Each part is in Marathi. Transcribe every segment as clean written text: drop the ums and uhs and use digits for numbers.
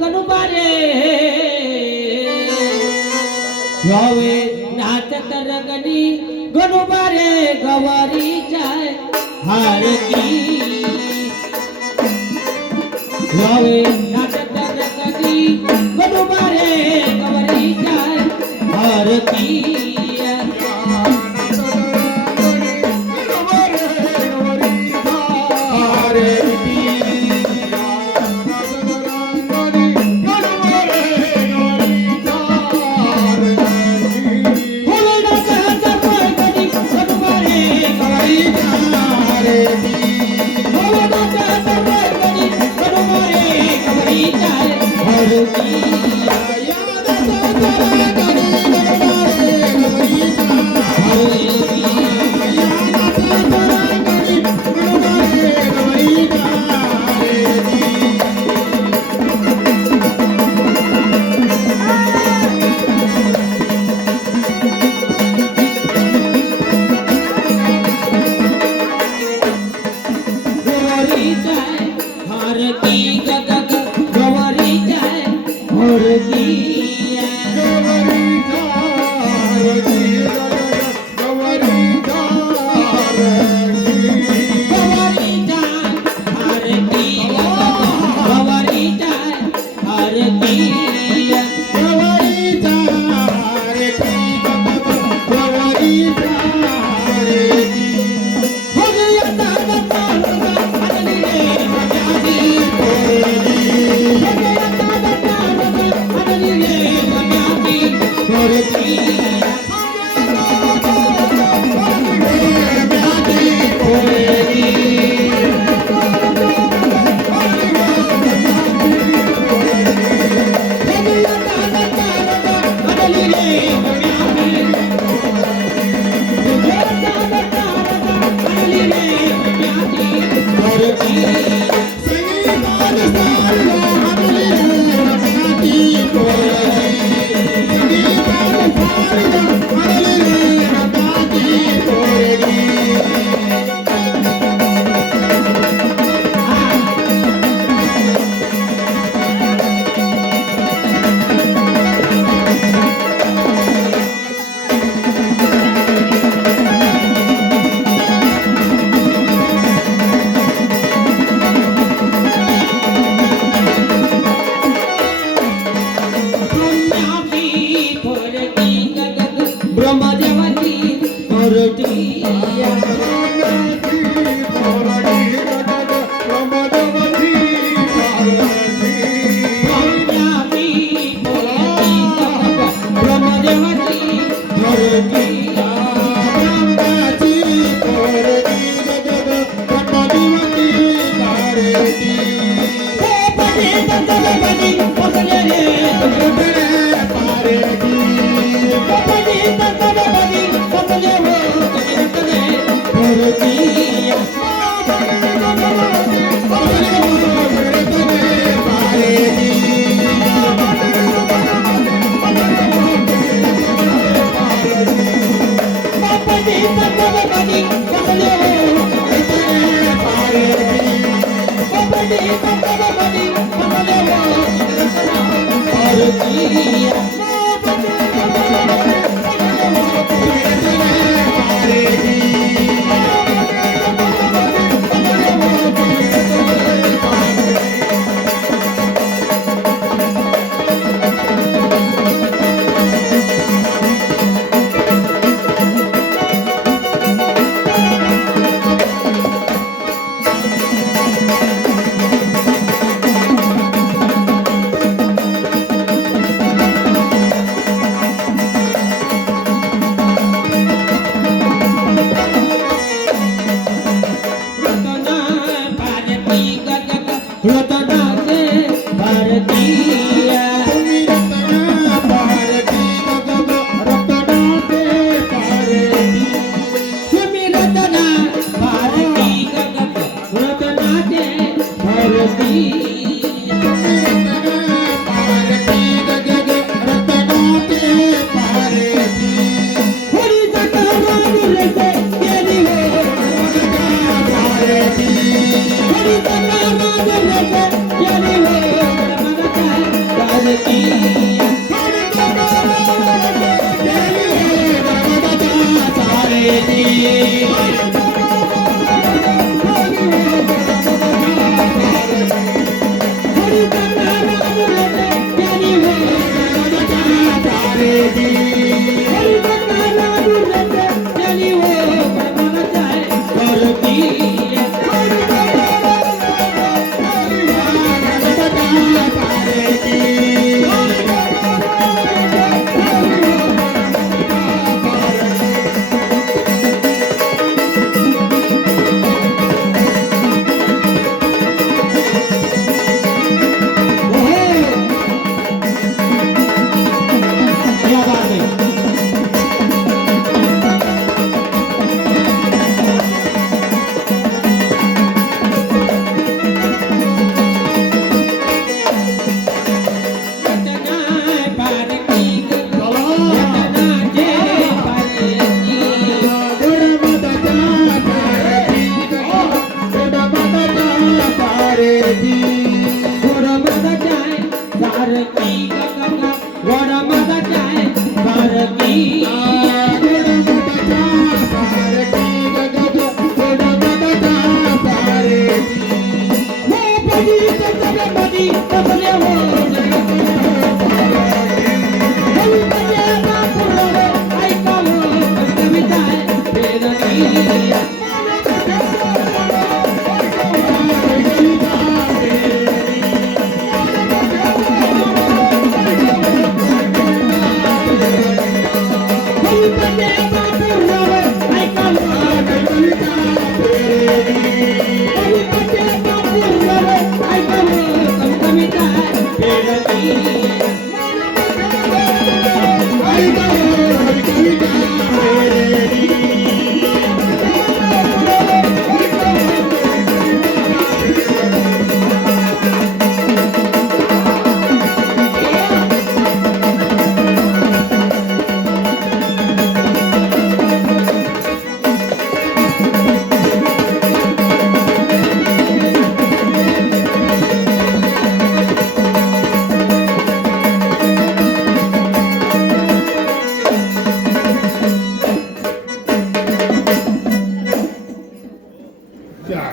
गणुबारे गावे नाचत रंगनी गणुबारे गवारी जाय हार की गावे नाचत रंगनी गणुबारे गवारी जाय हार की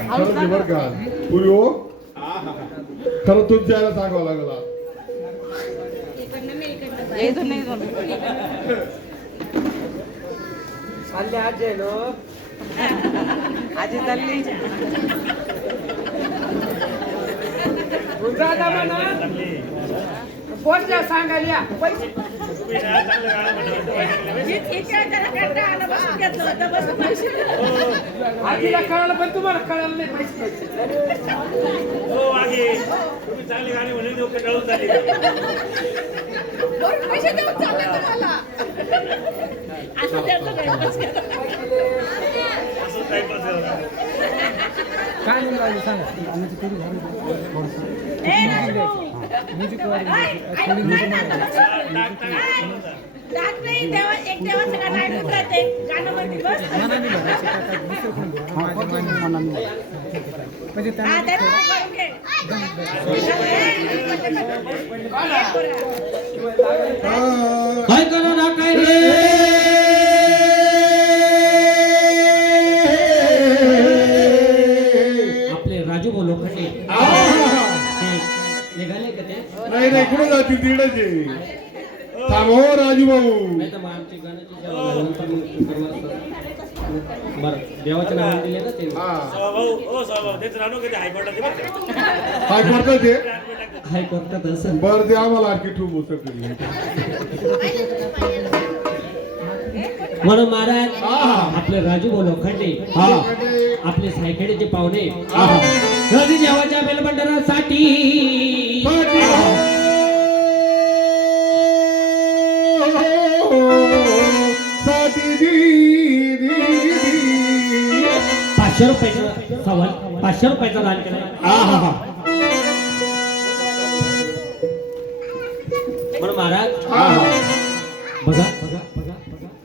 सारखी बर का पुरी हो खरं तुमच्या याला सांगावं लागला चालले आजी आहे नो आजी चालली गुजराता म्हणा कोण द्या सांगायला पैसे आजीला कळालं पण तुम्हाला कळालं नाही पैसे हो आगे तुम्ही चांगली गाणी म्हणली लोक कळून झाली पैसे देऊन चालले तुम्हाला असं त्यांचं टाइमपास केलं. असं टाइमपास काय म्हणून राहिली सांगा ए, राजभाऊ. ऐक, नाही ना, जात नाही एक देवाचं गाणं ऐकून राहते गाणं म्हणते बस हा, त्याचं करून घे. काय करू ना काय रे आपले राजू बोलो खटे निघाले का ते नाही नाही कुठे जातील तिकडेच आहे थांब हो राजू भाऊ नाही तर मग आमची गाण्याची सेवा झाल्यानंतर मग बरं देवाच्या नावाने दिले ना ते स्वभाव स्वभाव तेच राहणं कधी हायकोर्टात काय करतात ते हाय करतात असं बरं ते आम्हाला आणखी ठूप होत म्हणून महाराज आपले राजू बोलो खंडे आपले सायखेडेचे पाहुणे कधी देवाच्या बेलबंडारासाठी ₹500 सवाल ₹500 दान केलं म्हणून महाराज बघा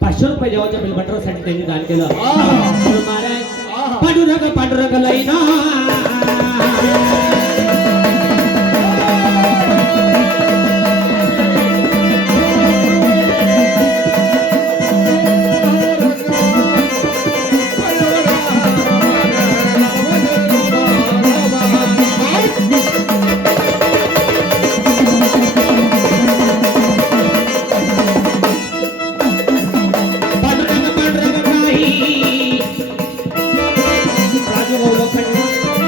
₹500 देवाच्या बेलबंडारासाठी त्यांनी दान केलं म्हणून महाराज पांडुरंग लई ना राजू भाऊ लोखंडे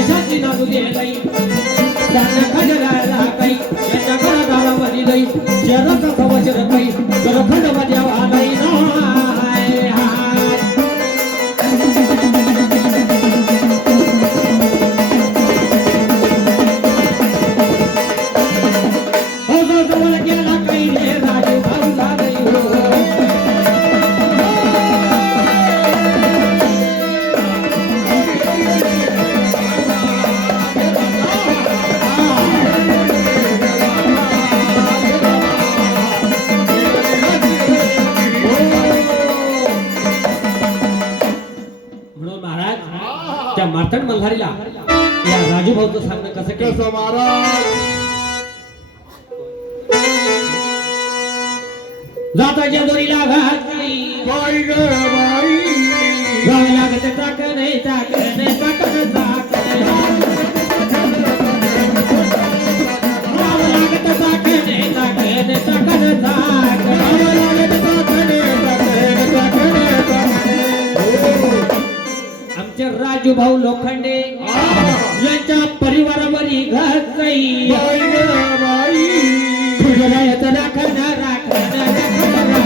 कशाची नागू दे बाई त्यांना खंडराला काही याच्या घरादारामध्ये गई शहराचा कवचर काही तर खंड माझ्या वालाई नाय हाय हो जो जवळ गेला काही रे राजू भाऊला नाही म्हणून महाराज त्या मार्तंड मल्हारीला या राजू भाऊचं सांगणं कसं केलं कसं महाराज जाताच्या दोरीला घातली बाई ग बाई गावी लागत चाकणे चाकणे चाकण चाकणे गावी लागत चाकणे चाकणे चाकण आमचे राजू भाऊ लोखंडे यांच्या परिवारावरही घर जाई बाई ग बाई तुझ्या राखण राखण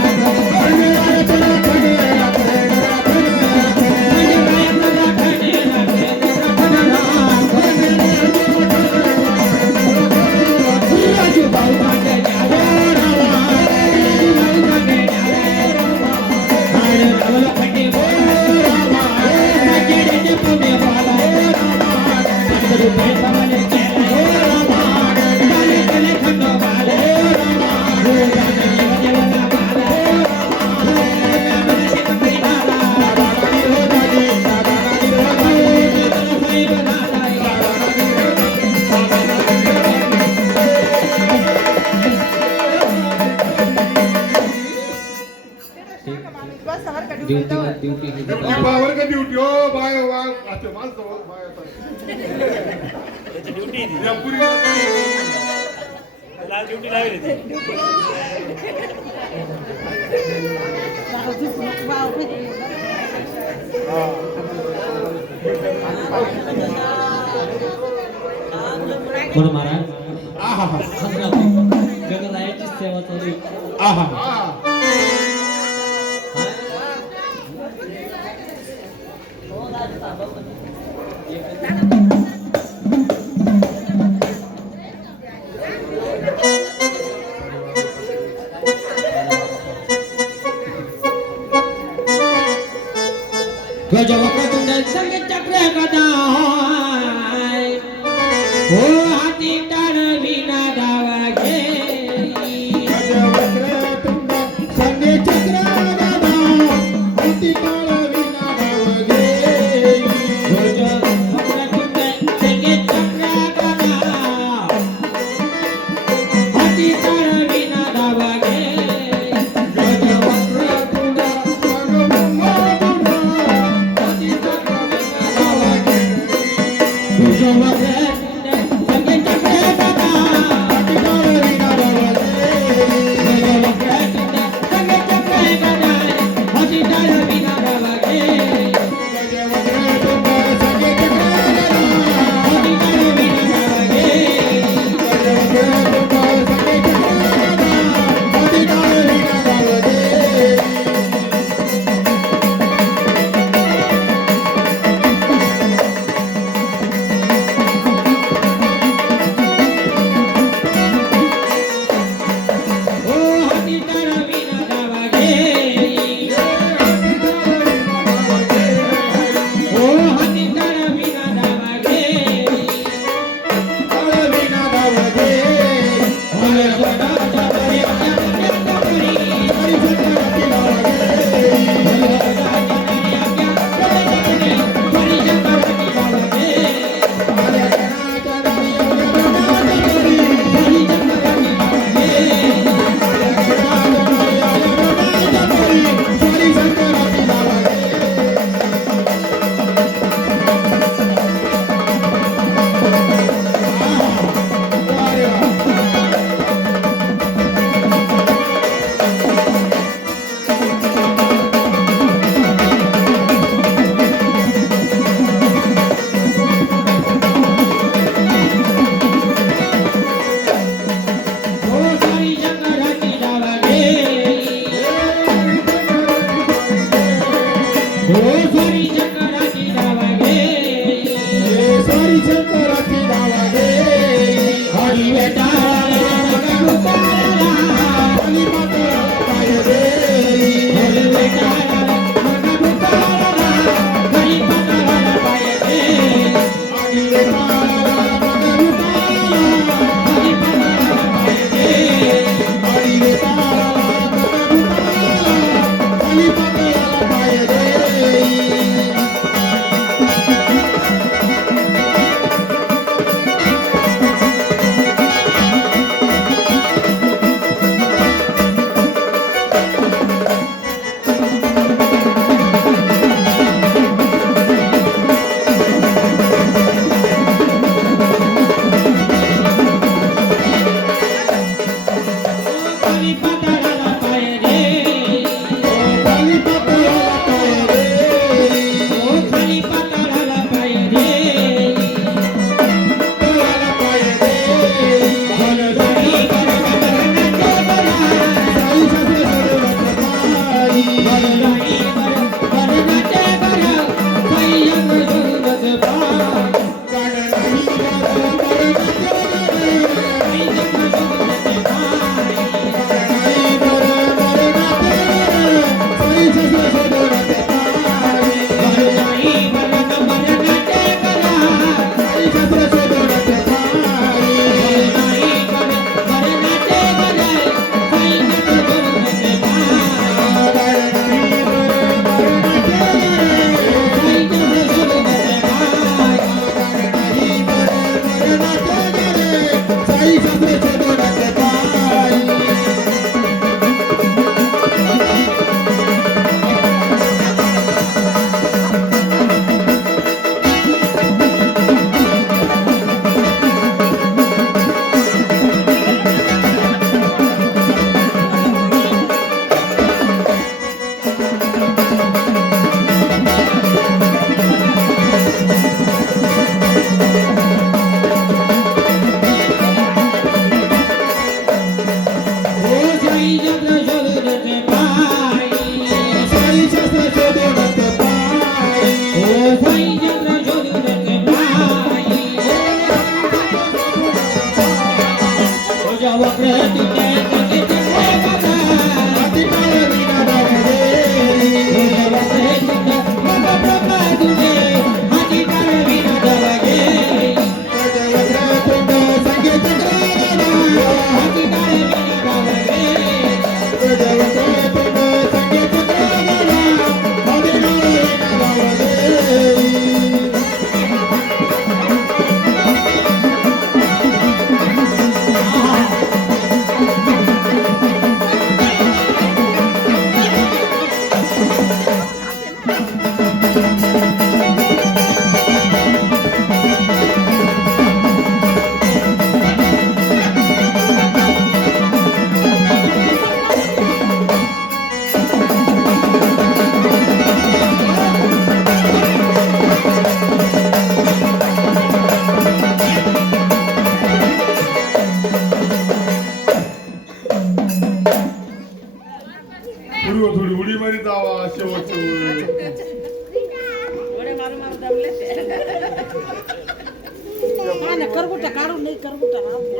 बावर का ड्युटी हो बाय वाय आता माणसं हो, बाय आता. त्याची ड्युटी या पुरी ड्युटी लावली ती म्हणून महाराज आहा जगरायाची सेवा चालू आहे. आहा गजवक्र संगे चक्र गदाय हो हाती टाळ विना डावा घे संगे चक्र दादा होती काळ विना गाव गे गजवक्र संगे चक्र गदा हाती टाळ विना डावा घे गजवक्र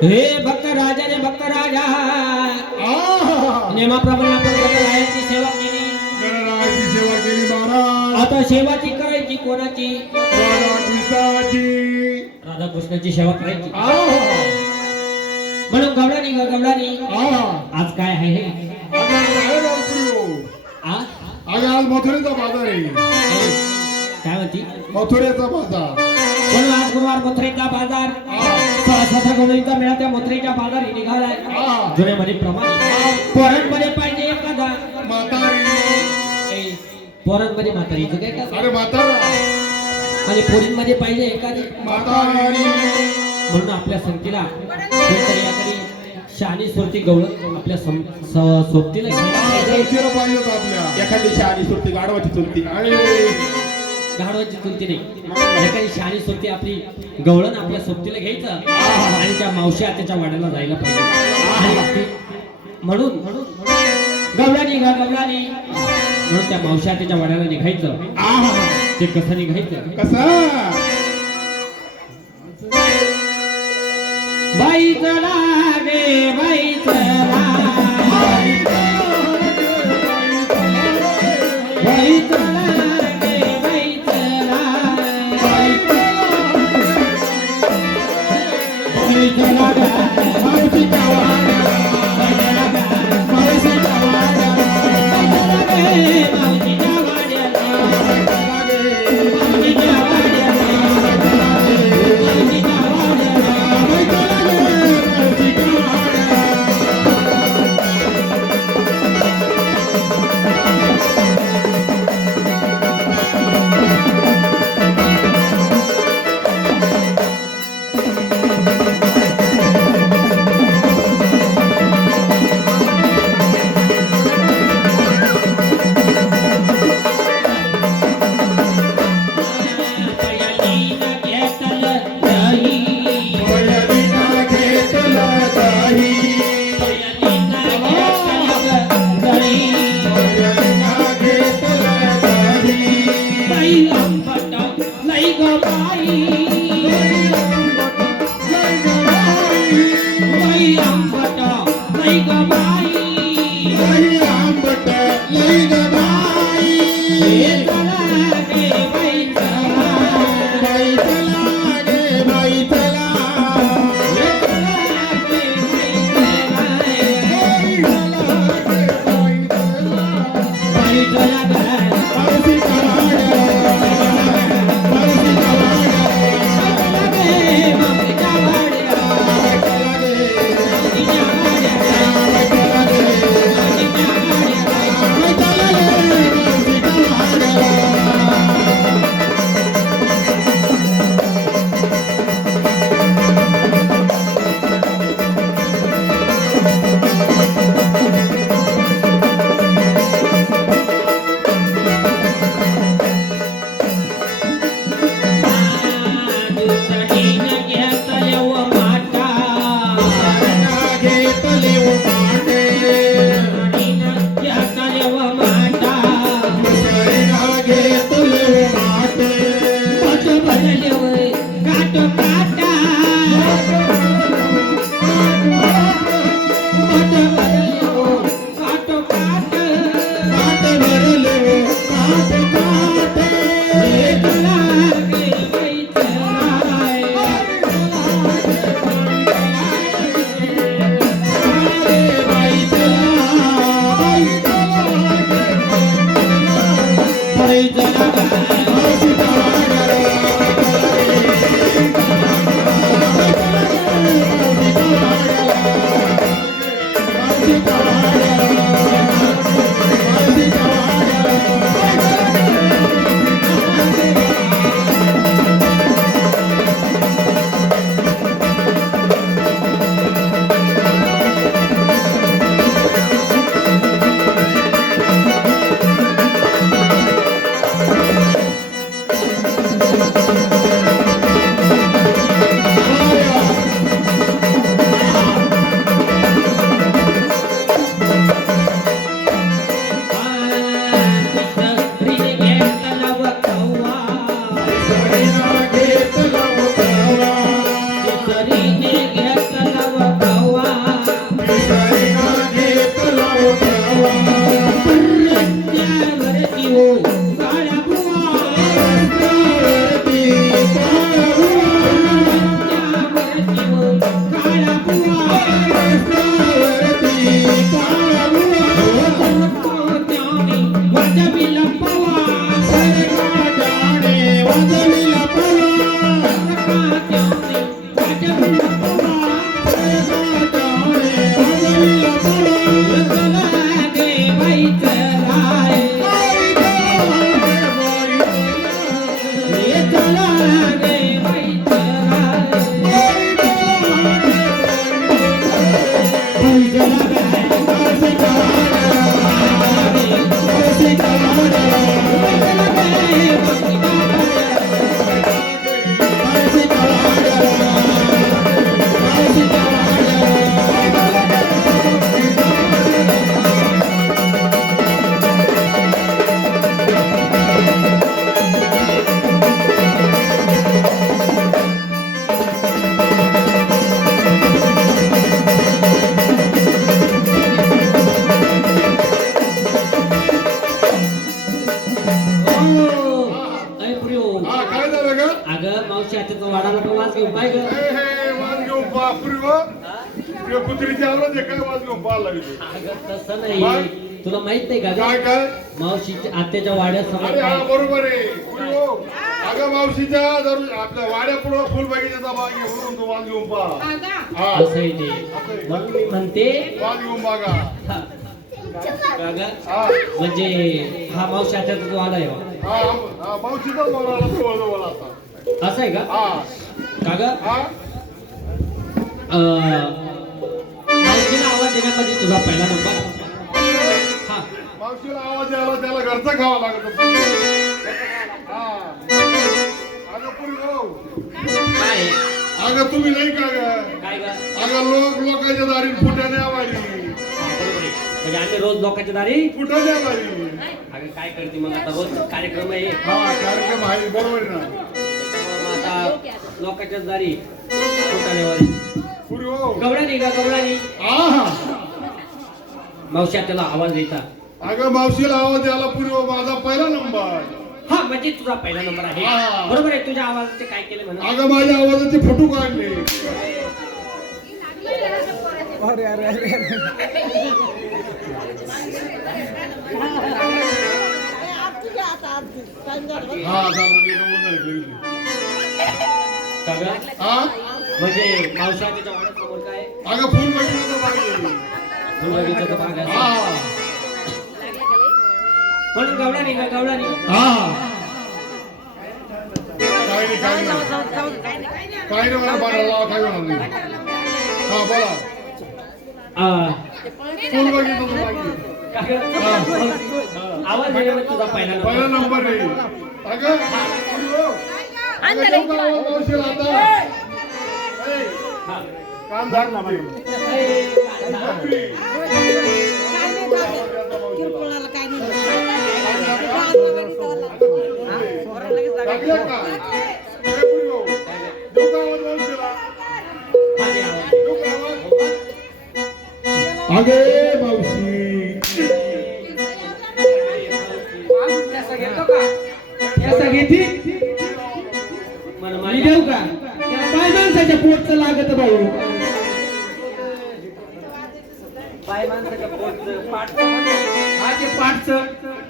हे भक्त राजा रे भक्त राजा नेमाप्रमाणे आपण गणरायाची सेवा केली. गणरायाची सेवा केली महाराज. आता सेवाची करायची कोणाची? राधाकृष्णाची. राधाकृष्णाची सेवा करायची. म्हणून गवळणी गवळणी आज काय आहे हे? आज मथुरेचा बाजार आहे. काय म्हणती? मथुरेचा बाजार. म्हणून आज गुरुवार मथुरेचा बाजार. 16 गवळणीचा मेळा त्या मथुरेच्या बाजारी निघालाय. जुन्यामध्ये प्रमाणे पोरांमध्ये पाहिजे एखादा म्हातारी. पोरांमध्ये म्हातारीचं काय का? अरे म्हातारा. आणि पोरींमध्ये पाहिजे एखादी म्हातारी. म्हणून आपल्या संगतीला कोणतरी एखादी शहाणी सुरती गवळण आपल्या सोबतीला पाहिजे आपल्या. एखादी शहाणी सुरती गाढवाची चुलती. गाढवाची चुलती नाही, एखादी शहाणी सुरती आपली गवळण आपल्या सोबतीला घ्यायचं आणि त्या मावशी आत्याच्या वाड्याला जायला पाहिजे. म्हणून गवळणी म्हणून त्या मावशी आत्याच्या वाड्याला निघायचं. ते कसं निघायचं? कसं? बाई चला गे बाई चला, बाई चला गे बाई चला, बाई चला अगं मावशी आता वाढायला पण वाज घेऊ काय ग वाज घेऊन बापरी व कुत्रीची आवडत काय वाज घेऊन पाहायला लागली अगं तसं नाही तुला माहित नाही का काय काय मावशीच्या आत्याच्या वाड्यात अरे समोर हा बरोबर आहे पुरी हो अगं मावशीच्या जरूर आपल्या वाड्या पुढं फुल बगीच्याचा बाग घेऊन तू वाज घेऊन पहा हा असं आहे ते मग मी म्हणते वाज घेऊन बघा हा. काका, हा म्हणजे हा मावशी आत्याचा वाडा आहे बा. हा मावशीचाच बोलायला जवळ आता असं आहे का हा काका हा मावशीला आवाज देण्यामध्ये तुझा पहिला नंबर हा मावशीला आवाज यायला त्याला घरचा खावा लागत हा अगं पुरी हो काय अगं तुम्ही नाही का ग काय ग अगं लोकांच्या दारी फुट्याने आवाली हा, बरोबर आहे म्हणजे आम्ही रोज लोकांच्या दारी फुटाने आवाली अगं काय करते मग आता रोज कार्यक्रम आहे हा कार्यक्रम आहे बरोबर आहे ना त्याच्यामुळे मग आता लोकांच्या दारी फुटाण्यावारी पुरी हो गवळणी का गवळणी हा मावशी त्याला आवाज द्यायचा अगं मावशीला आवाज यायला पुरी हो माझा पहिला नंबर हा म्हणजे तुझा पहिला नंबर आहे हा. बरोबर आहे तुझ्या आवाजाचे काय केले म्हणा अगं माझ्या आवाजाचे फोटो काढले हा सगळं हा म्हणजे मावसाच्या वाड्यासमोर काय अगं फुल बघितलं पाहिजे फुलबागेचा भाग आहे हा म्हणून गवळणी का गवळणी हा काही नाही मला बाळाला काय होणार नाही हा बोला फुल बघितलं पाहिजे आवाज देण्यामध्ये तुझा पहिला पहिला नंबर नंबर आहे अगं पुरी हो. अगं जेव्हा आवाज मावशीला आता ए, हा. कान झाड ना बाई. टाकल्या का? अगं पुरी हो. देऊ अगे मावशी त्याचा घेतो का त्याचा घेती मला मी माझ्या देऊ का त्याला बाय माणसाच्या पोटचं लागत भाऊ बाय माणसाच्या पोटचं पाठचं हा ते पाठचं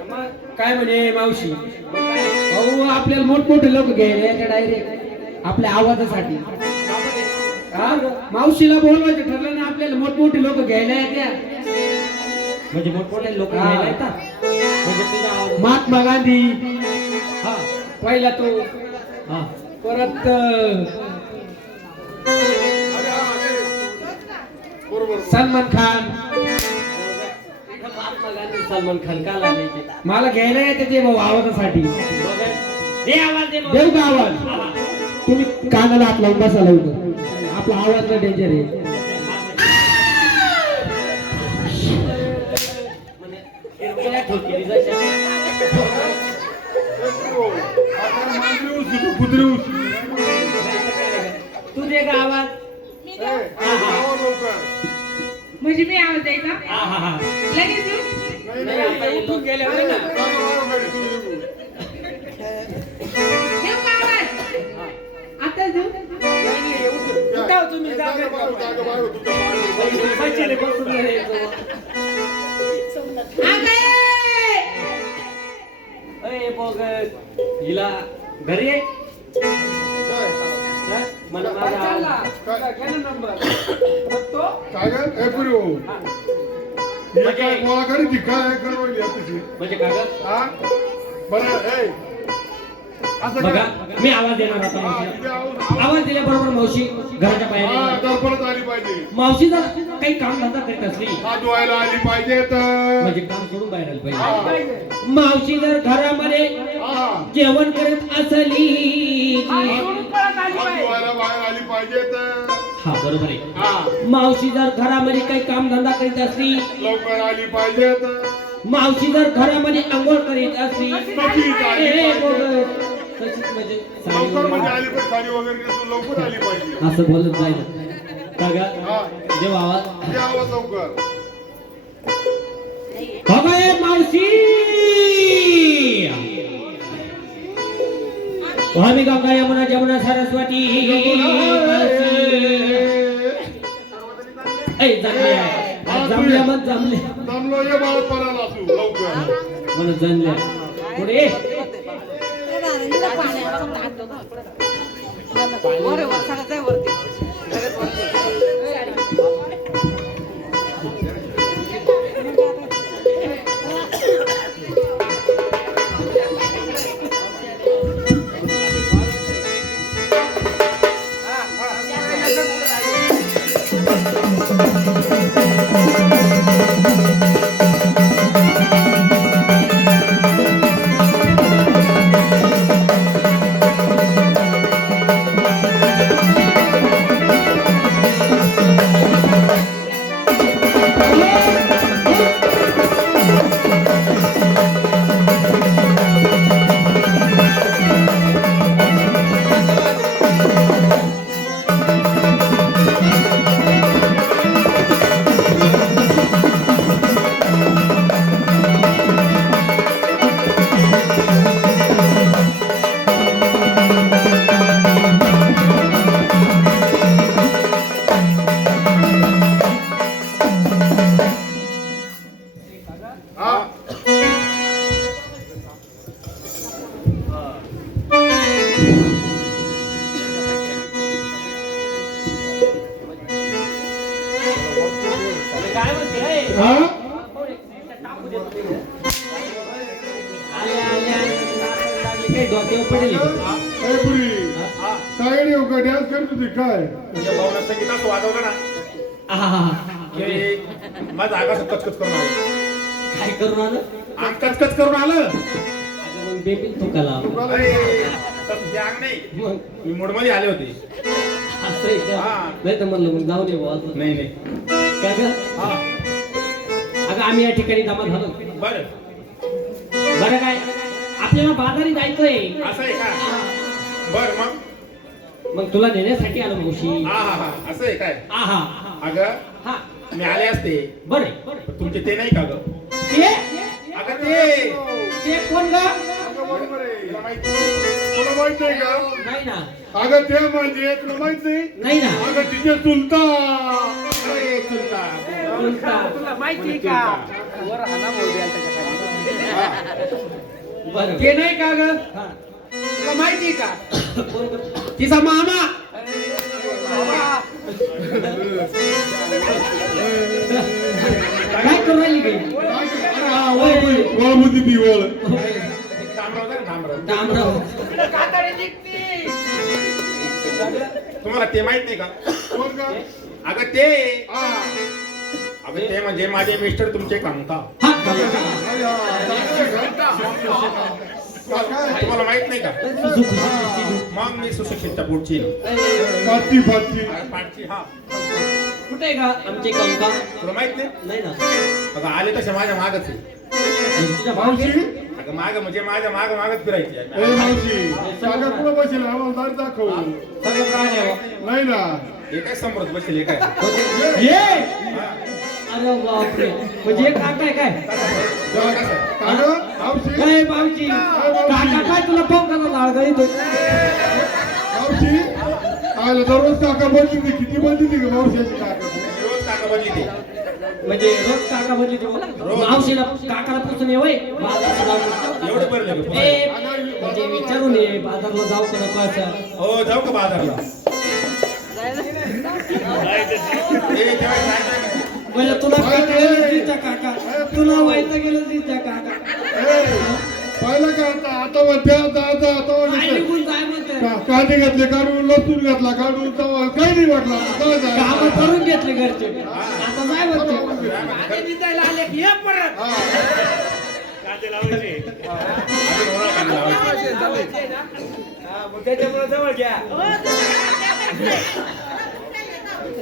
मग काय म्हणे मावशी भाऊ आपल्याला मोठमोठे लोक घ्यायला येते डायरेक्ट आपल्या आवाजासाठी हा मावशीला बोलवायचं ठरलं ना आपल्याला मोठमोठे लोक घ्यायला येत्या म्हणजे मोठमोठे लोक हा. घ्यायला येतात म्हणजे तुझा आवाज महात्मा गांधी हा पहिला तो हा परत अरे हा, अरे. बरोबर सलमान खान महात्मा गांधी सलमान खान का लागले ते मला घ्यायला येते ते भाऊ आवाजासाठी बघा. दे आवाज दे देऊ का आवाज तुम्ही कानाला हात लावून बसा लवकर आपला आवाज ना डेंजर आहे आता मांजरी उचली तू कुत्री उचली तू दे का आवाज मी ए, आवाज लवकर म्हणजे मी आवाज आहे का हा हा हा लगेच देऊ नाही नाही, नाही आता उठून गेले होते ना. जागा वाढव गाडी, तुम्ही निघू. देऊ का आवाज आताच देऊ उठाव तुम्ही, ए, जागा जागा वाढव, जागा वाढव, तुमच्या पायाला. बसले, बसून गेले. अय बोगस हिला घरी आहे काय? हा? मला माझा आवाज काय ग? ए, पुरी हो. हे काय गोळा करी ती काय करवली तुझी म्हणजे का ग? हा बरं ए असं बघा काय? मी आवाज देणार आता हा, मावशीला. तिथे आवाज- आवाज दिल्याबरोबर मावशी घराच्या बाहेर हा, येणार. दरपणत आली पाहिजे मावशी जर काही काम धंदा करीत असली हात धुवायला आली पाहिजे तर म्हणजे काम सोडून बाहेर आलं हा, पाहिजे मावशी जर घरामध्ये हा. जेवण करत असली हात धुवायला बाहेर आली पाहिजे तर हा बरोबर आहे हा मावशी जर घरामध्ये काही काम धंदा करीत असली लवकर आली पाहिजे तर मावशी जर घरामध्ये आंघोळ करीत असली तशीच आली ए, पाहिजे. बोगस. तशीच म्हणजे साडी लवकर म्हणजे वगैरे. आली पण साडी वगैरे नेसून लवकर आली पाहिजे असं बोलत जाईल का ग? हा जेव्हा आवाज ते आवाज लवकर अगं ए मावशी आम्ही गंगा यमुना जमुना सरस्वती ए जमल्या मग जमले जमलो ये बाळ पराला असू लवकर म्हणून जमल्या पुढे ये. हा काय म्हणते ए? हा आले, आले, आले. काही डोक्यावर पडेल का? ए पुरी काय नाही हो का डॅन्स करत होती काय संगीत असं वाजवलं ना आहा. की माझा आकाश कचकच करून आलं काय करून आलं आग कचकच करून आलं अगं मग बेबीन थुकाला अरे, तसं ते आग नाही मग मी मूडमध्ये आले होते असं आहे का? हा. नाही तर म्हणलं मग जाऊ दे बुवा असं. नाही नाही काय ग? हा अगं आम्ही या ठिकाणी जमा झालो बरं बरं काय आपल्याला बाजारी जायचंय असं आहे का बरं मग मग तुला नेण्यासाठी आलो मावशी हा हा हा असं आहे काय आहा अगं हा मी आले असते बरे पण तुमचे ते नाही का ग ते अगं ते ते कोण ग अगं बरोबर आहे. तुला माहित नाही का नाही ना अगं ते म्हणजे तुला माहित नाही नाही ना अगं तिथे चुलता अरे, चुलता. उलटा. तुला माहिती का वर हाना बोल द्याल त्याच्या खाली. बरं ते नाही का ग हा. तुला माहिती का कोण ग? तिचा मामा काय करू राहिली काही वळबुद्धी बी वळ डांबराव जा, डांबराव. डांबराव तुम्हाला ते माहित नाही का कोण का अगं ते हा. अगं ते म्हणजे माझे मिस्टर तुमचे कांता हा तुम्हाला माहित नाही का सुख मग मी सुशिक्षितच्या पुढची फाटची फाटची पाठची हा कुठे का आमचे कंका तुला माहित नाही नाही ना अगं आले तसे माझ्या मागच आहे तुझ्या मावशी अगं माग म्हणजे माझ्या मागच फिरायची आहे. ए मावशी काका कुठं बसेल आम्हाला दारी दाखव सगळं प्राण आहे नाही ना हे काय समोरच बसले काय ये अरे बापरे म्हणजे काका आहे काय काका मावशी काय मावशी काका काय तुला फोन करायला लावला इथं मावशी आलं दररोज काका बोलली ती किती बोलली ती मावशीची काका रोज काका बदली ते म्हणजे रोज काका म्हणजे मावशीला काकाला पुसून ये वय बाजारला जाऊ. एवढे भरले का? ए, म्हणजे विचारून ये बाजारला जाऊ का नको असं हो जाऊ का बाजारला ए, जेवायला जायचं. म्हणजे तुला काय गेलं तिच्या काका तुला व्हायचं गेलं तिच्या काका पाहिलं का आता म्हणते आता काय म्हणते निघून जाय म्हणते कांदे घातले काढून लसूण घातला काढून तवा काही नाही वाटला काम करून घेतले घरचे आता काय म्हणते आले की ये परत कांदे लावायचे त्याच्यामुळे जवळ घ्या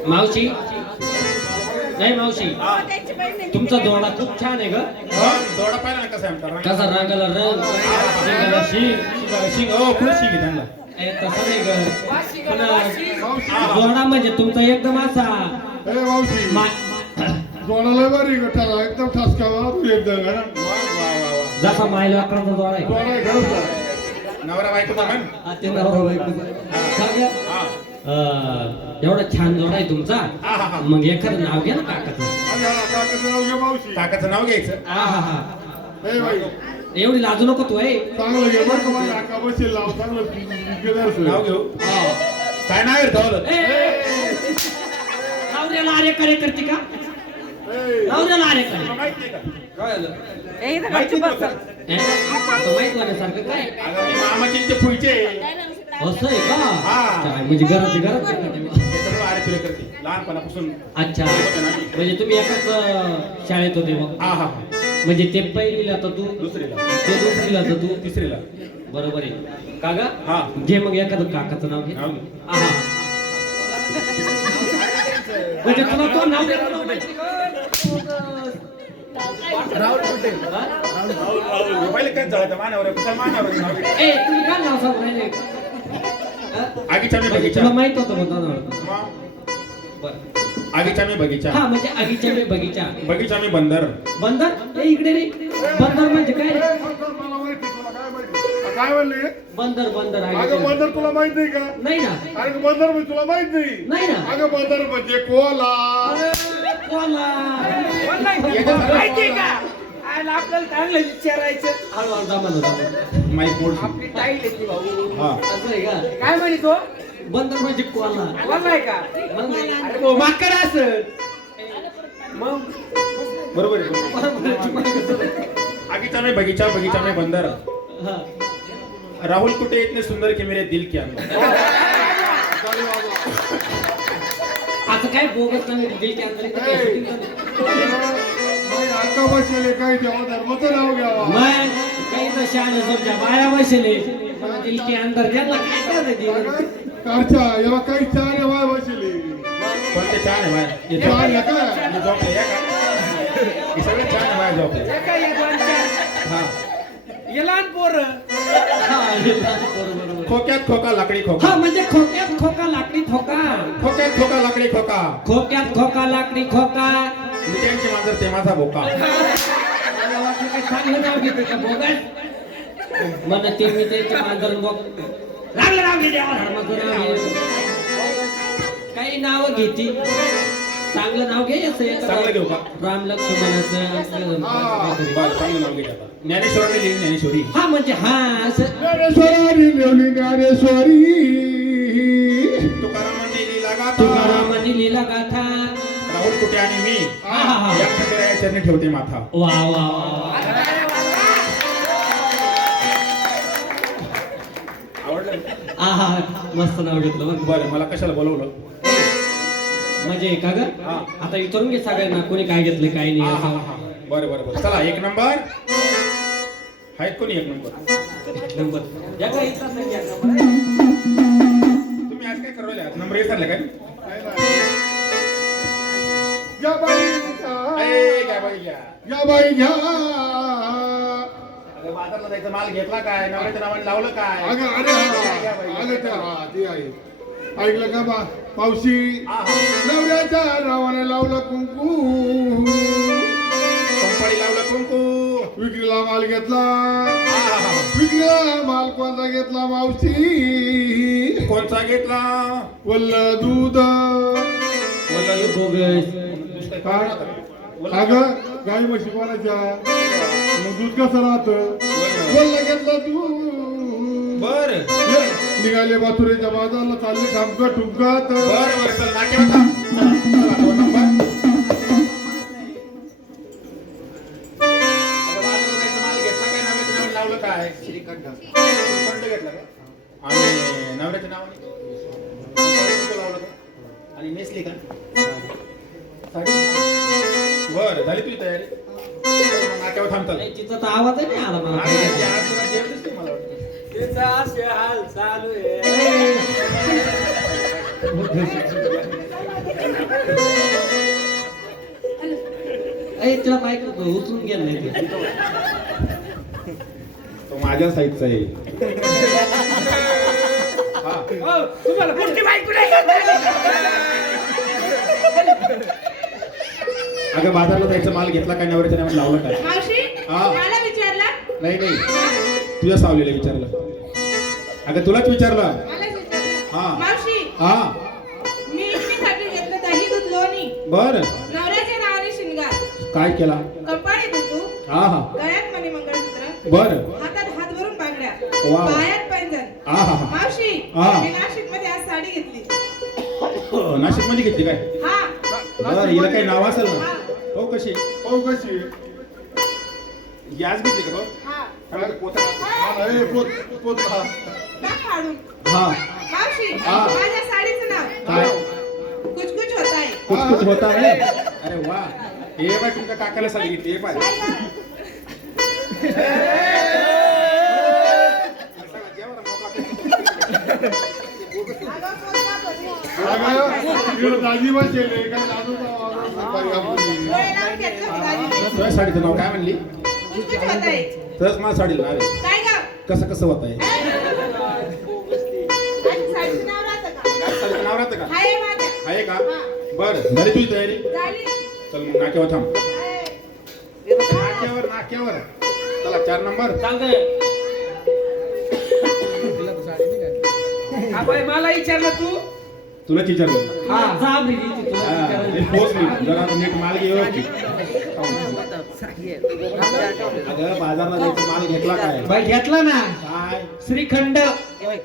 मावशी नाही मावशी तुमचा दोडा खूप छान आहे ग हा, दोडा पाहिला ना कसा आहे आमचा? कसा रंगाला रंग शिंगाला शिंग शिंग हो खूप शिंग आहे त्यांना ए, तसं नाही ग मावशी दोडा म्हणजे तुमचा एकदम असा ए मावशी जोडाला बरी गटाला एकदम ठसका मारू एकदम है ना वा वा वा वा जसा मायला आकडाचा दोडा आहे जोडा घरचा नवरा बायकोचा म्हण हा, ते नवरा बायकोचा. का ग? हा एवढा छान जोडा आहे तुमचा हा, हा. मग एखादं नाव घ्या ना काकाचं आणि हा काकाचं नाव घे मावशी काकाचं नाव घ्यायचं हा हा हा ए बाई एवढी लाजू नको तू आहे चांगलं घे बरं का माझ्या काका बसेल लाव चांगलं गेल्यावर नाव घेऊ काय नाव आहे रे धावलं नवऱ्याला आरे करे करते का नवऱ्याला आरे करे तुला माहित नाही का काय झालं माहित नाही तुला? आता माहित वाटण्यासारखं काय अगं मी मामाची ते पुढचे असं आहे का हा. काय म्हणजे घरात त्याच्यामुळे आरे तुला करते लहानपणापासून अच्छा म्हणजे तुम्ही एकाच शाळेत होते मग हा हा म्हणजे ते पहिलीला तर तू दुसरीला ते दुसरीला तर तू तिसरीला बरोबर आहे का ग हा घे मग एखादं काकाचं नाव घे नाव घे. आहा. म्हणजे तुला तो नाव देतो ना माहिती का? हा? पहिले काय झालं मानावर कुठं मानावर नाव घे. ए तुम्ही काय नाव सांगू राहिले हा? आगीचा मी म्हणजे बगीचा तुला माहित होतं म्हणता ना मग बरं. आगीचा मी बगीचा हा म्हणजे आगीच्या वेळी बगीचा बगीचा मी बंदर बंदर ए इकडे रे बंदर म्हणजे काय रे? मला माहिती तुला काय माहिती काय म्हणले बंदर बंदर अगं आगीच्या वेळी. बंदर तुला माहित नाही का नाही ना अरे बंदर म्हणजे तुला माहित नाही नाही ना अगं बंदर म्हणजे कोला कोला माहिती का आयला आपल्याला चांगलं विचारायचं हळूहळू दामानं. माईक मोड आपली टाईल येते भाऊ हा असं आहे का काय म्हणे तो बंदर म्हणजे कोला बोललाय का मग नाही. अरे भाऊ माकड असं मग बरोबर आहे आगीचा मी बगीचा बगीचा मी बंदर हा. राहुल कुठे इतने सुंदर के मेरे दिल के अंदर आता काय बोगस नाही दिल के अंदर काय shooting चालू. अक्का बसले काही देवा धर्माचं नाव घ्यावा मैं काही तर शहाणे समजा बाया बसले दिल के अंदर त्यांना काय करायचं कारच्या याला काही चार आहे बाय बसले पण ते छान आहे बाय हे चार झोपले. आहे का हे झोपले, हे का? हे सगळं छान आहे बाय झोपले हे काय या दोन चार हा हे लहान पोर हा, हे बरोबर. खोक्यात खोका लाकडी खोका हा म्हणजे खोक्यात खोका लाकडी खोका. खोक्यात खोका लाकडी खोका खोक्यात खोका लाकडी खोका. मी त्यांची मांजर ते माझा बोका मला वाटलं काय चांगलं नाव घेते का बोगस. मन ते मी त्याचे मांजर बघ लागलं नाव घेते धर्माचं नाव घे. काही नाव घेते चांगलं नाव घे असं एक चांगलं घेऊ का? राम लक्ष्मणाचं बरं चांगलं नाव घे आता. ज्ञानेश्वराने लिहिली ज्ञानेश्वरी हा म्हणजे हा असं ज्ञानेश्वरी लिवली ज्ञानेश्वरी तुकारामांनी लिहिला गाथा तुकारामांनी लिहिला गाथा. राहुल कुठे आणि मी हा हा हा या खंडेराया चरणी ठेवते माथा वा वा वा. आवडलं आहा मस्त नाव घेतलं बघ. बरं मला कशाला बोलवलं म्हणजे का ग हा. आता विचारून घे सगळ्यांना कोणी काय घेतलं काय नाही हा, असं. हा, हा. बरं बरं बरं चला एक नंबर आहेत कोणी एक नंबर नंबर या का इथं नाही या नंबर. तुम्ही आज काय करवले नंबर विसरले काय या बाई ए, घ्या बाई घ्या या बाई घ्या. अगं, बाजारला जायचं माल घेतला काय नवऱ्याच्या नावाने लावलं काय अगं अरे हा, आलं त्या हा, ते आहे. ऐकलं का बा मावशी हा, हा. नवऱ्याच्या नावाने लावलं कुंकू कंपनी लावलं कुंकू विक्रीला माल घेतला हा, हा, हा. विक्रीला माल कोणता घेतला मावशी कोणचा घेतला वल्ल दूध बोला बोगस. काय अगं गाई म्हशी कोणाच्या मग दूध कसं राहतं वल्ल घेतलं तू बर निघाले बाथुरेच्या बाजारला चालले ठमकत ठुमकत बर बर चल नाट्य होता चला दोन नंबर लावलं काय श्रीखंड घेतला का आणि नवऱ्याच्या नावाने लावलं का आणि नेसली का बर झाली तुझी तयारी नाट्यावर थांबतात नाही, तिचा तर आवाजच नाही आला मला. मला वाटतं त्याचा असे हाल चालू आहे ए, तुला माहित नव्हतं, उचलून गेलं नाही ते. तो माझ्या साईडचा आहे हा. हो, तुम्हाला पुढची बायको नाही का? अगं बाजारला जायचं माल घेतला काय नवऱ्याच्या नावाने लावलं काय मावशी हा. मला विचारला नाही नाही तुझ्या सावलीला विचारलं अगं तुलाच विचारलं मलाच विचारलं हा. मावशी हा मी इकडे घेतलं दही दूध लोणी बर नवऱ्याच्या नावाने शिंगार काय केला कंपाळी दुतू हा हा गळ्यात मणी मंगळसूत्र बर हातात हात भरून बांगड्या वा. पायात पैंजण हा हा हा मावशी हा. मी नाशिक मध्ये आज साडी घेतली नाशिक मध्ये घेतली काय हा बर हिला काही नाव असेल ना हा. हो कशी हो कशी याच घेतली का तो हा काय पोता हा, हे पोत पोत हा. टाक काढून हा मावशी हा. माझ्या साडीचं नाव काय कुछ कुछ होता है कुछ कुछ होता है अरे वा हे बाय तुमच्या काकाला सांगितली हे पाय काय गं? अगं इकडं दाजी बसलेले काय लाजून बाई आपली. डोळे लावून घेतलं की दाजीने. तुझ्या साडीचं नाव काय म्हणली कुछ कुछ होता है तरच माझ्या साडीला नाव आहे काय गं? कसं कसं होत आहे माझ्या साडीचं नाव राहतं का? साडीचं नाव राहतं का आहे माझ्या. आहे का हा. बर झाली तुझी तयारी झाली. चल मग नाक्यावर थांब आहे. नाक्यावर नाक्यावर चला 4 नंबर चालतंय. हा बाई मला विचारलं तू तुलाच विचारलं हा, जा मी देते तुला हा, विचारायला. हे पोचली जरा नीट माल घे व्यवस्थित. अगं बाजारला जायचं माल घेतला काय बाई घेतला ना काय श्रीखंड.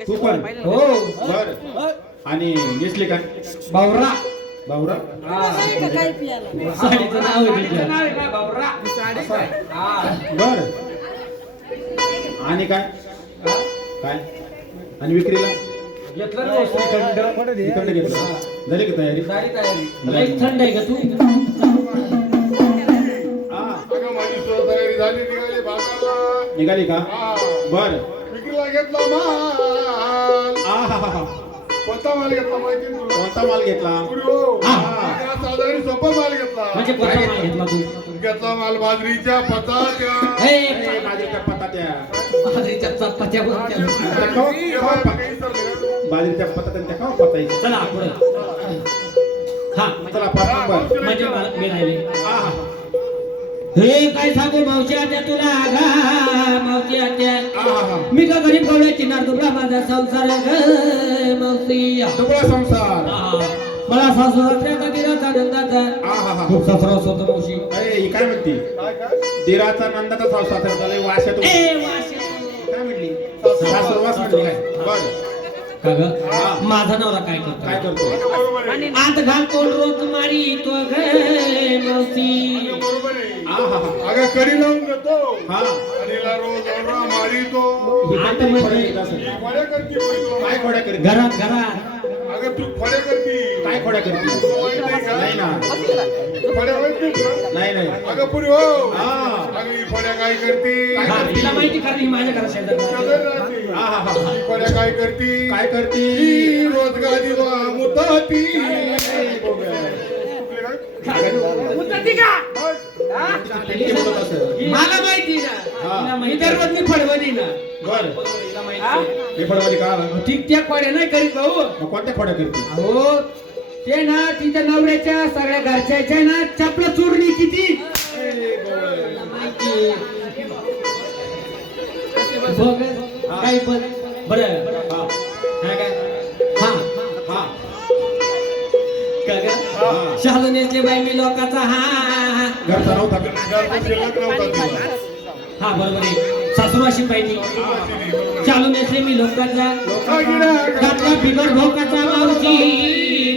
तू पण हो बर आणि नेसले काय बावरा. बावरा साडीचं नाव आहे साडीचं तिच्या. नाव आहे का भाऊरा हा बर आणि काय काय आणि विक्रीला घेतलं ना श्रीखंड इकडे घेतलं झाली का तयारी झाली तयारी लई थंड आहे का तू? हा अगं माझी सुद्धा तयारी झाली निघाले बाजारला निघाली का हा. बर विक्रीला घेतला माल आ हा हा हा कोणता माल घेतला माहिती आहे तुला? कोणता माल घेतला? पुरी हो. हा. आगा साधारण सोपा माल घेतला. म्हणजे कोणता माल घेतला तू घेतला माल बाजरीच्या पतात्या. हे, ए, बाजरीच्या पतात्या. बाजरीच्या चपात्या बोलत्या. आता खाऊ, हे खाऊ बाय, पा- काही विसरलं का? बाजरीच्या पतात्या त्या खाऊ पताई. चला पुढं हा चला 5 नंबर. म्हणजे मला मी राहिले आहा. हे काय सांगू मावशी आत्या तुला गा मावशी आत्या आहा. मी का गरीब गवळ्याची नारदुबळा माझा संसार ग मावशी दुबळा संसार. आहा. मला सासू सासऱ्याचा दिराचा आनंदाचा आहा. खूप सासरा होतो मावशी अरे ही काय म्हणती? काय काय? दिराचा नंदाचा संसार झालाय वाशात. ए वाशी. काय म्हणली? सासुरवास म्हणली काय? बरं. का ग माझा नवरा काय करतो काय करतो? बरोबर आहे. आत घालतो रोज मारी तो ग मावशी बरोबर आहे. आहा. अगं कडी लावून देतो हा. कढीला रोज ओरडा मारितो. आता म्हणजे ही खोड्या करती बाई तुला. काय खोड्या करते? घरात अगं तू खोड्या करती. काय खोड्या करते? तुला माहित नाही का? नाही ना. खोड्या माहित नाही तुला? नाही नाही. अगं पुरी हो. हा. अगं ही खोड्या काय करती? हा, तिला माहिती का ही माझ्या घरात शेजारी शेजारी राहते. आहा. ही खोड्या काय करती? काय करते? ही रोजगारी मुताती. पेटी बोलत असेल. मला माहिती ना हा. तिला मी माहिती दररोज मी फडवली ना बरं. तिला माहिती हे फळवाली का आला? ठीक त्या खोड्या नाही करीत भाऊ मग कोणत्या खोड्या करते? अहो ते ना तिच्या नवऱ्याच्या सगळ्या घरच्याच्या ना चपला चोरली किती माहिती बघ काही पण बरं हा. हा काय हा हा. का ग शालू नेसले बाई मी लोकाचा हा घरचा नव्हता का? घरचा शिल्लक नव्हता तिला. हा बरोबर आहे सासूवाशी पाहिजे चालू नेसले मी लोकाचा घातला बिगर भोकाचा मावशी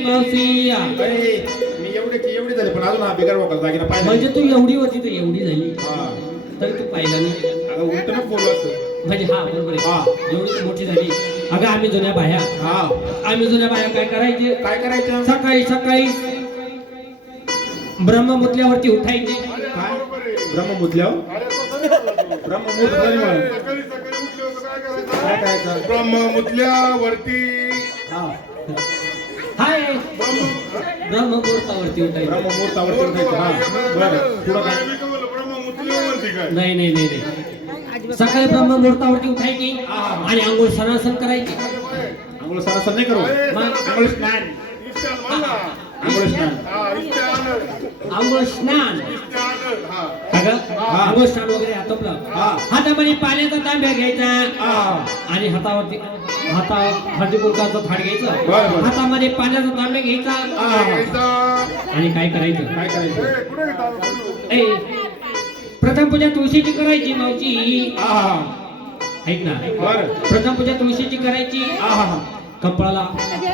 मावशी अरे, मी एवढी झाली पण अजून हा बिगर वोकल दागिना पाहिजे. म्हणजे तू एवढी होती तर एवढी झाली हा. तरी तू पाहिला नाही अगं उलट ना बोललो असं. म्हणजे हा बरोबर हा. आहे एवढी मोठी झाली अगं आम्ही जुन्या बाया हा. आम्ही जुन्या बाया काय करायचे काय करायचं? सकाळी सकाळी ब्रह्ममुतल्यावरती उठायचे काय? ब्रह्ममुतल्यावर? अरे तसं नाही बोलला तू. ब्रह्ममुहूर्त झाली म्हण. सकाळी सकाळी उठले होतं काय काय करायचं? करायचं? ब्रह्ममुतल्यावरती हा. हाय ब्रह्म ब्रह्ममुहूर्तावरती उठायचे ब्रह्ममुहूर्तावर उठायचं. हा. बरं. पुढं काय? ब्रह्ममुतल्यावरती काय? नाही नाही नाही नाही सकाळी ब्रह्ममुहूर्तावरती उठायची आणि आंघोळ सणासन करायची आंघोळ सरासर नाही करू. आंघोळ स्नान. इस्त्यान म्हणला. आंघोळ स्नान. हा, इस्त्यान. आंघोळ स्नान इस्त्यान. हा. अगं आंघोळ स्नान वगैरे आटोपलं हा. हातामध्ये पाण्याचा तांब्या घ्यायचा हा. आणि हातावरती हळदी कुंकाचं थाट घ्यायचं बरं, बरं. हातामध्ये पाण्याचा तांब्या घ्यायचा यायचा. आणि काय करायचं काय करायचं? ए, कुठे गेला? कुठे? ए, प्रथम पूजा तुळशीची करायची मावची आहा. ऐक ना बरं. प्रथम पूजा तुळशीची करायची आहा. कंपाळाला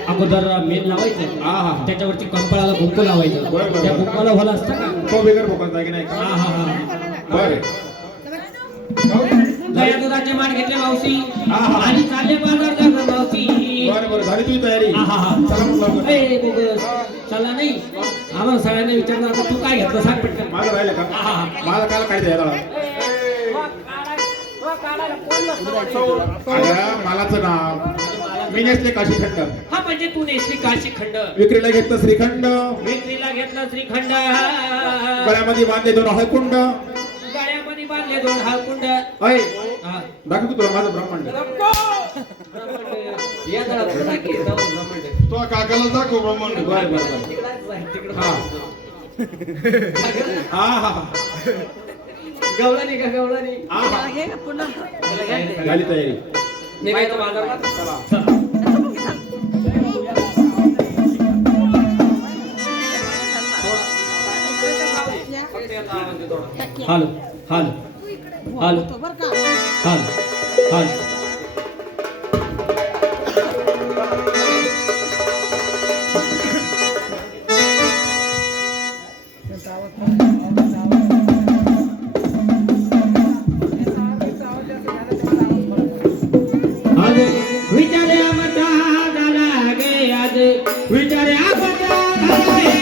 अगोदर मेन लावायचं आहा. त्याच्यावरती कंपाळाला कुंकू लावायचं बरं, बरं. त्या कुंकूला होला असतं का तो बिगर भोकाल दागिना आहे का? आहा. बरं. गया दुधाचे माठ घेतले मावशी आहा. आणि चालले बाजार दाखल मावशी बरं बरं झाली तुझी तयारी. आहा. चला मग लवकर. ए, बोगस. चला नाही आम्हाला सगळ्यांना विचारलं आता तू काय घेतलं सांग पटकन माझं राहिलं का? आहा. माझं काय काय द्यायला? अगं मालाचं नाव मी नेसले काशी खंड. हा म्हणजे तू नेसली काशी खंड विक्रीला घेतलं श्रीखंड. विक्रीला घेतला श्रीखंड गळ्यामध्ये बांधले 2 हळकुंड. गळ्यामध्ये बांधले 2 हाळकुंड अय हा. दाखव तुला माझं ब्रह्मांड. या जरा पुढं की, जाऊ ब्रह्मांड. तो काकाला दाखव ब्रह्मांड. बरं बरं बरं. तिकडंच आहे, तिकडं हा. पाहिजे. हा हा गवळणी का गवळणी हा हा. हे पुन्हा झाली तयारी. निघायचं बाजारला चला. चला. हालो हालो हालो बर का हालो हालो आज विचार्या मता झाला गे आज विचार्या मता झाला गे.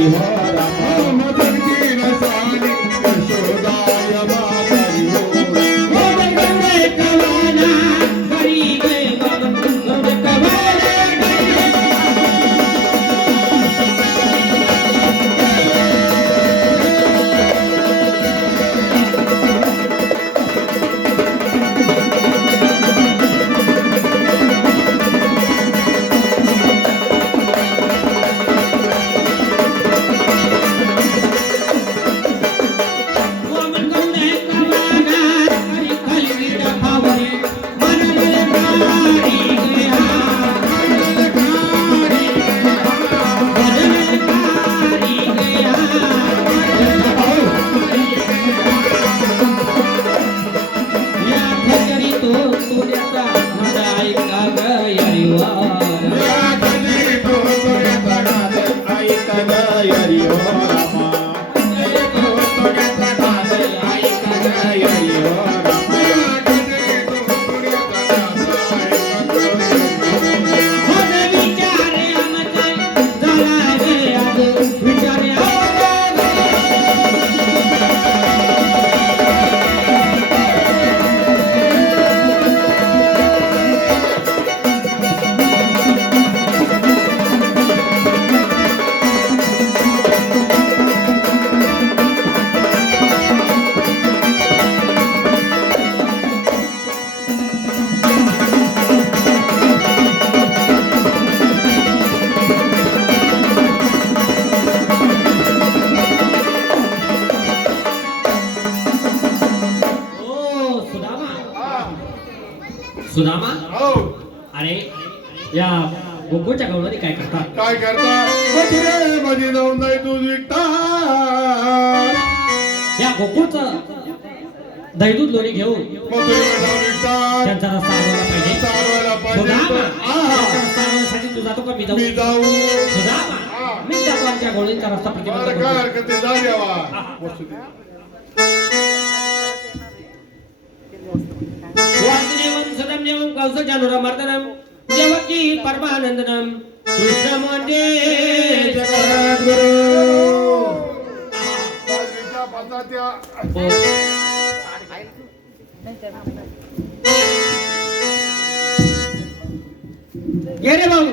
हरी हो रामा मदनकी नसानी यशोदाय मातारी हो सुदामा हो अरे या गोकुळच्या गवळणी काय करतात? काय करता मथुरे मध्ये जाऊन जाई दूध विकता या गोकुळचं दहीदूध लोणी घेऊन मथुरेमध्ये जाऊन विकता त्यांचा रस्ता आडवला पाहिजे. चालवायला सुदामा, पाहिजे त्यांचा रस्ता आडवण्यासाठी तू जातो का? मी जाऊ. मी जाऊ सुदामा, मी जातो आमच्या गवळींचा रस्ता प्रतिबंध अरे काय करतो. हरकत आहे, जा देवा वस्तू दे. वासुदेवं सदम्यं कौसजानुरमर्दनं देवकी परमानन्दनं कृष्ण म्हणजे जगद्गुरु बाजरीच्या पातात्या घे रे भाऊ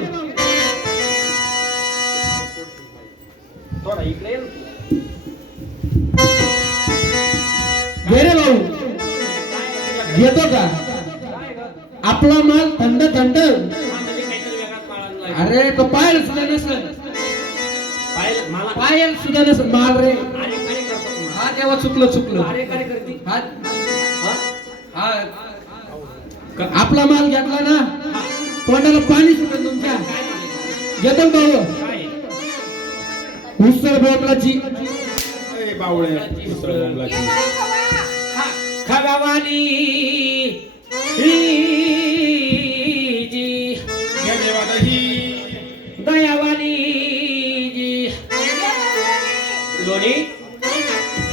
थोडा इकडे ये ना तू. घे रे भाऊ घेतो का आपला माल थंड थंड अरे तो पायल सुद्धा नसल पायल सुद्धा नसल माल रे हा तेव्हा चुकलं हा हा आपला माल घेतला ना तोंडाला पाणी सुटलं तुमच्या घेतो भाऊ उसळ बोकडाची ए, बावळे दुसरं बोंबलाची. खगावाली जी घे देवा दही. दयावाली जी लोणी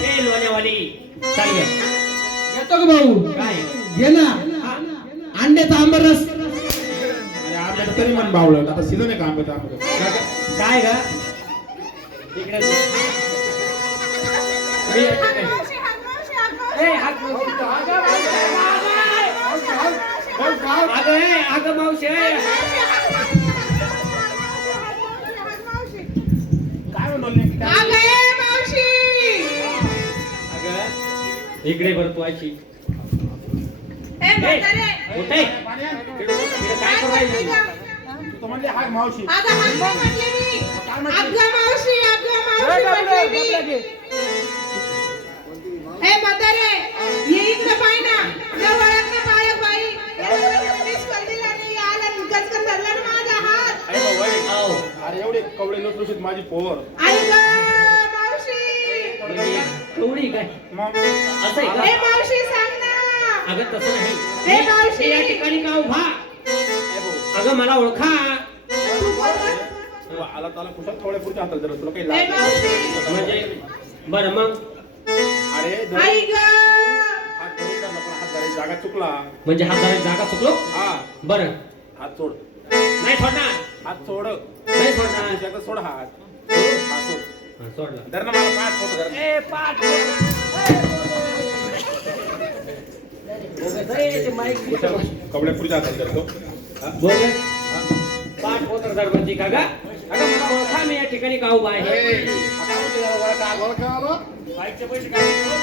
ए लोण्यावाली चाल घे. घेतो का भाऊ काय घे ना अंड्याचा आंबरस अरे आंब्याचं तरी मन बावळं आता सीझन आहे का आंब्याचं आंब्याचं काय ग इकडे ए, हात मावशी. अगं, ए, अगं मावशी ए. काय म्हणलं अगं, इकडे भरतो आयची काय करायची तू म्हणले हाय मावशी अरे एवढे कवळे लुसलुशीत माझी पोर एवढी काय मग असं आहे का? अगं तसं नाही मी या ठिकाणी का उभा अगं मला ओळखा आला ताला कुठं थोड्या पुढच्या हातात जरा तुला काही लागलं म्हणजे बरं मग अरे जरा हात धरून धरला, पण हात धरायची जागा चुकला. म्हणजे हात धरायची जागा चुकलो हा बरं हात सोड नाही सोडणार हात सोड नाही सोडणार एकदा सोड हात हात सोड हा, सोडला धर ना मला पाठ फोटो धर. ए पाठ कपड्या पुढच्या हातात करतो. हा? बोगस पाठ होतर दरबंदी का गा अगं मला ओळखा मी या ठिकाणी का उभा आहे ए, ओळखा आला? बाईकचे पैसे काय देऊ का?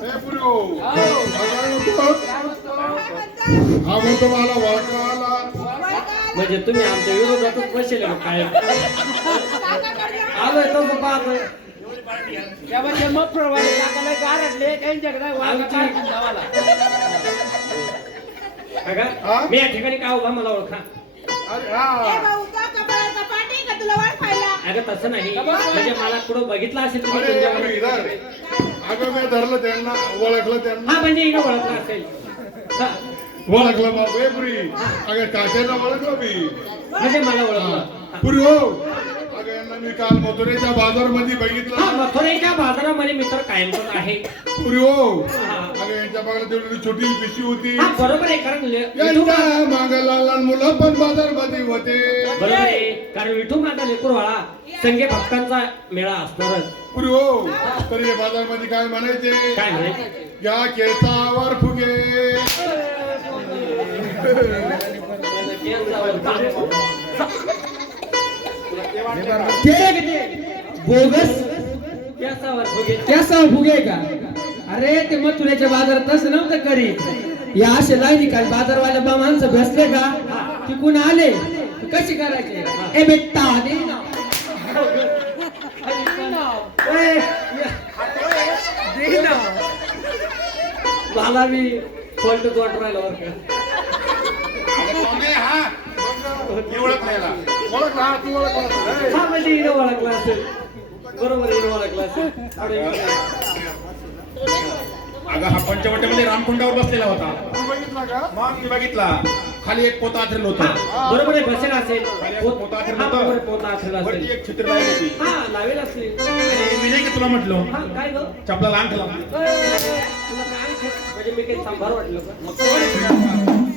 ए, पुरी काय म्हणतो? हा म्हणतो मला ओळखा आला. म्हणजे तुम्ही आमच्या विरोधातच बसेल का काय आलोय तो पाहतोय एवढी पार्टी आहे. त्यामध्ये मग प्रवास टाकायला गारडले त्यांच्याकडे वाळका गावाला काका हा? मी या ठिकाणी का उभा मला ओळखा अरे हा अगं तसं नाही म्हणजे मला कुठं बघितलं असेल तुम्ही अरे तुमच्याकडे. इधर अगं मी धरलं त्यांना ओळखलं त्यांना हा म्हणजे इकडं ओळखलं असेल हा, ओळखलं बाबू ए पुरी अगं काकांना ओळखलं मी म्हणजे मला ओळखलं पुरी हो अगं यांना मी काल मथुरेच्या बाजारमध्ये हा बघितलं मथुरेच्या बाजारामध्ये मित्र कायमच आहे पुरी हो अगं यांच्या बघायला तेवढी छोटी पिशवी होती हा बरोबर आहे कारण यांच्या मागे लहान मुलं पण बाजारमध्ये होते बरोबर आहे कारण विठू माता लेकरवाळा संघे भक्तांचा मेळा असणारच पुरी हो तरी हे बाजारमध्ये काय म्हणायचे काय म्हणायचे या केसावर फुगे बोगस केसावर फुगे. त्याचा फुगे का अरे ते मथुऱ्याच्या बाजारात तसं नव्हतं करीत या असे लाईनी काल बाजारवाल्या बा माणसं बसले का तिकून आले कशी करायचे ए बेटा दे ना दे ना मला मी फॉल्ट वाट राहिला बरं का अगं सोने, हा मी ओळखलं याला. ओळखला हा, तू ओळखला हा म्हणजे हिनं ओळखला असेल बरोबर हिनं ओळखला असेल अरे, अगं हा पंचवटीमध्ये रामकुंडावर बसलेला होता. तू बघितला का मग मी बघितला खाली एक पोता आथरेल होता. हा, बरोबर आहे बसेल असेल पोता हा, आथरेल बरोबर आहे, होता. पोता असेल वरती असेल एक छत्री लावली होती. हा लावेल असेल आणि मी नाही की तुला म्हटलो हा काय ग चपला लहान ठेवला. तुला काय म्हणजे मी काही सांभार वाटलं का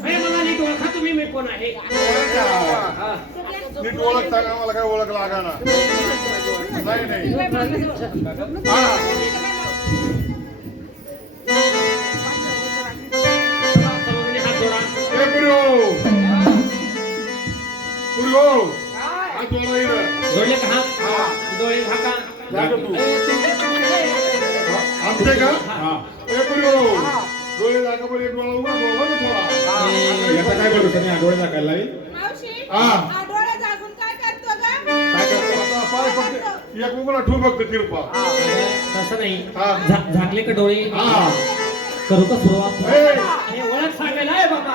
अरे मला नीट ओळखा तुम्ही मी कोण आहे हा. नीट ओळखता का मला काय ओळख लागा ना नाही नाही हा सर्वांनी हात जोडा ए पुरी हो हा जोडा इकडं. जोडले का हात डोळे झाका जागा तू आमचे का हा. ए पुरी हो डोळे जागा पण एक डोळा उघडा डोळा ना थोडा याचा काय बोलू तुम्ही डोळे टाकायला लावील. काय करतो आता पाय फक्त एक उघडा ठेवू फक्त तिरपा तसं नाही हा. झाकले का डोळे हा करू का सुरुवात ए हे ओळख सांगायला आहे बाबा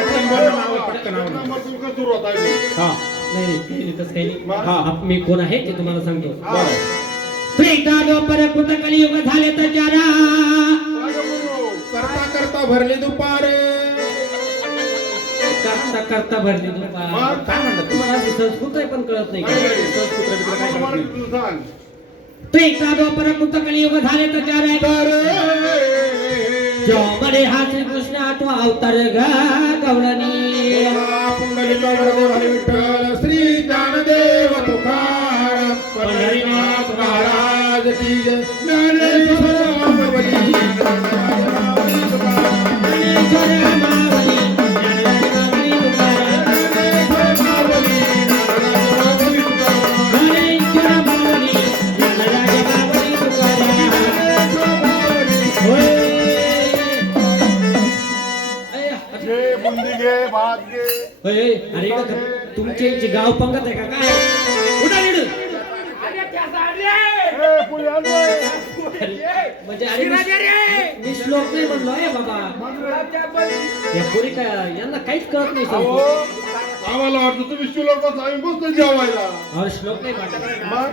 एक नंबर तुमका सुरुवात आहे हा. नाही नाही तसं काही नाही हा. मी कोण आहे ते तुम्हाला सांगतो हा. त्रेता द्वापर कृत कलियुग झाले तर जरा काय गं पुरी हो? करता करता भरली दुपार. करता करता भरली दुपार मग? काय म्हणतात तुम्हाला संस्कृत आहे पण कळत नाही नाही, का? नाही. संस्कृत बिस्कृत काय आता कळत मला नाही. तू सांग त्रेता द्वापर कृत कलियुग झाले तर जरा जो मरे हा श्री कृष्ण आठवा अवतार गवळणी पुंडलिकावरदेव हरी विठ्ठल श्री ज्ञानदेव तुकाराम पंढरीनाथ महाराज की जय. ज्ञानेश्वर माऊली, ज्ञानराज माऊली तुकाराम. ज्ञानेश्वर माऊली, ज्ञानराज माऊली तुकाराम. ज्ञानेश्वर माऊली, ज्ञानराज माऊली तुकाराम. ज्ञानेश्वर माऊली, ज्ञानराज माऊली तुकाराम. ज्ञानेश्वर माऊली. होय. घे बुंदी घे भात घे होय, अरे इकडं तुमचे जे गाव पंगत आहे का काय उठा नीड. ए पुरी आण रे. म्हणजे अरे मी श्लोक नाही म्हणलो आहे बाबा या पोरी काय यांना काहीच कळत नाही अहो, सांगतो आम्हाला वाटतं तुम्ही श्लोकात आम्ही बसतो जेवायला अरे श्लोक नाही म्हणत मग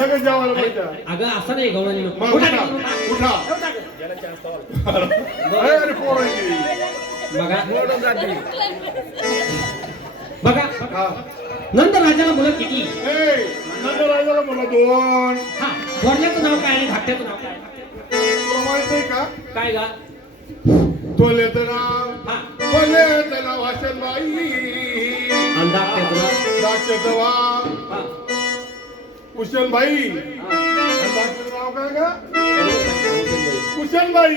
लगेच जेवायला अरे, बसता अगं असं नाही गवळणी मग उठा उठा अरे पोरांची बघा बघा हा नंतर राजाला मुलं किती ए नंदराजाला म्हणलं दोन हा थोरल्याचं नाव काय आणि धाकट्याचं नाव काय तुला माहित आहे का काय गा तोलेचं नाव हा तोलेचं नाव हसन बाई आणि दाखते तुला डाक्टरचं वा हा. कुशनबाई आणि डाक्टरचं नाव काय का कुशनबाई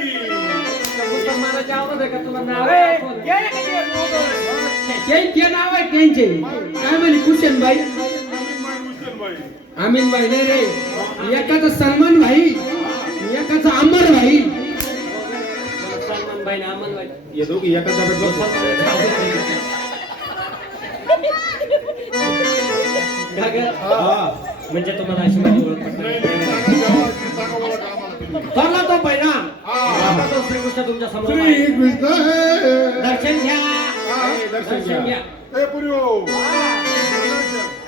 मुसलमानाच्या आवडत आहे का तुला नाव आहे? त्यांचे नाव आहे त्यांचे काय म्हणे कुशनबाई कुशनबाई अमीनबाई नाही रे एकाचा सलमान भाई एकाचा अमर भाई सलमान भाई ना अमन भाई हे दोघी एका डब्यात बसतात. का ग? हा. म्हणजे तुम्हाला अशी माझी ओळख पटली. नाही नाही सांगा जेव्हा सांगा मला का आम्हाला तुम्ही ठरला तो पहिला हा. आता तो श्रीकृष्ण तुमच्या समोर आहे. श्रीकृष्ण हे. दर्शन घ्या हे दर्शन दर्शन घ्या. घ्या ए पुरी हो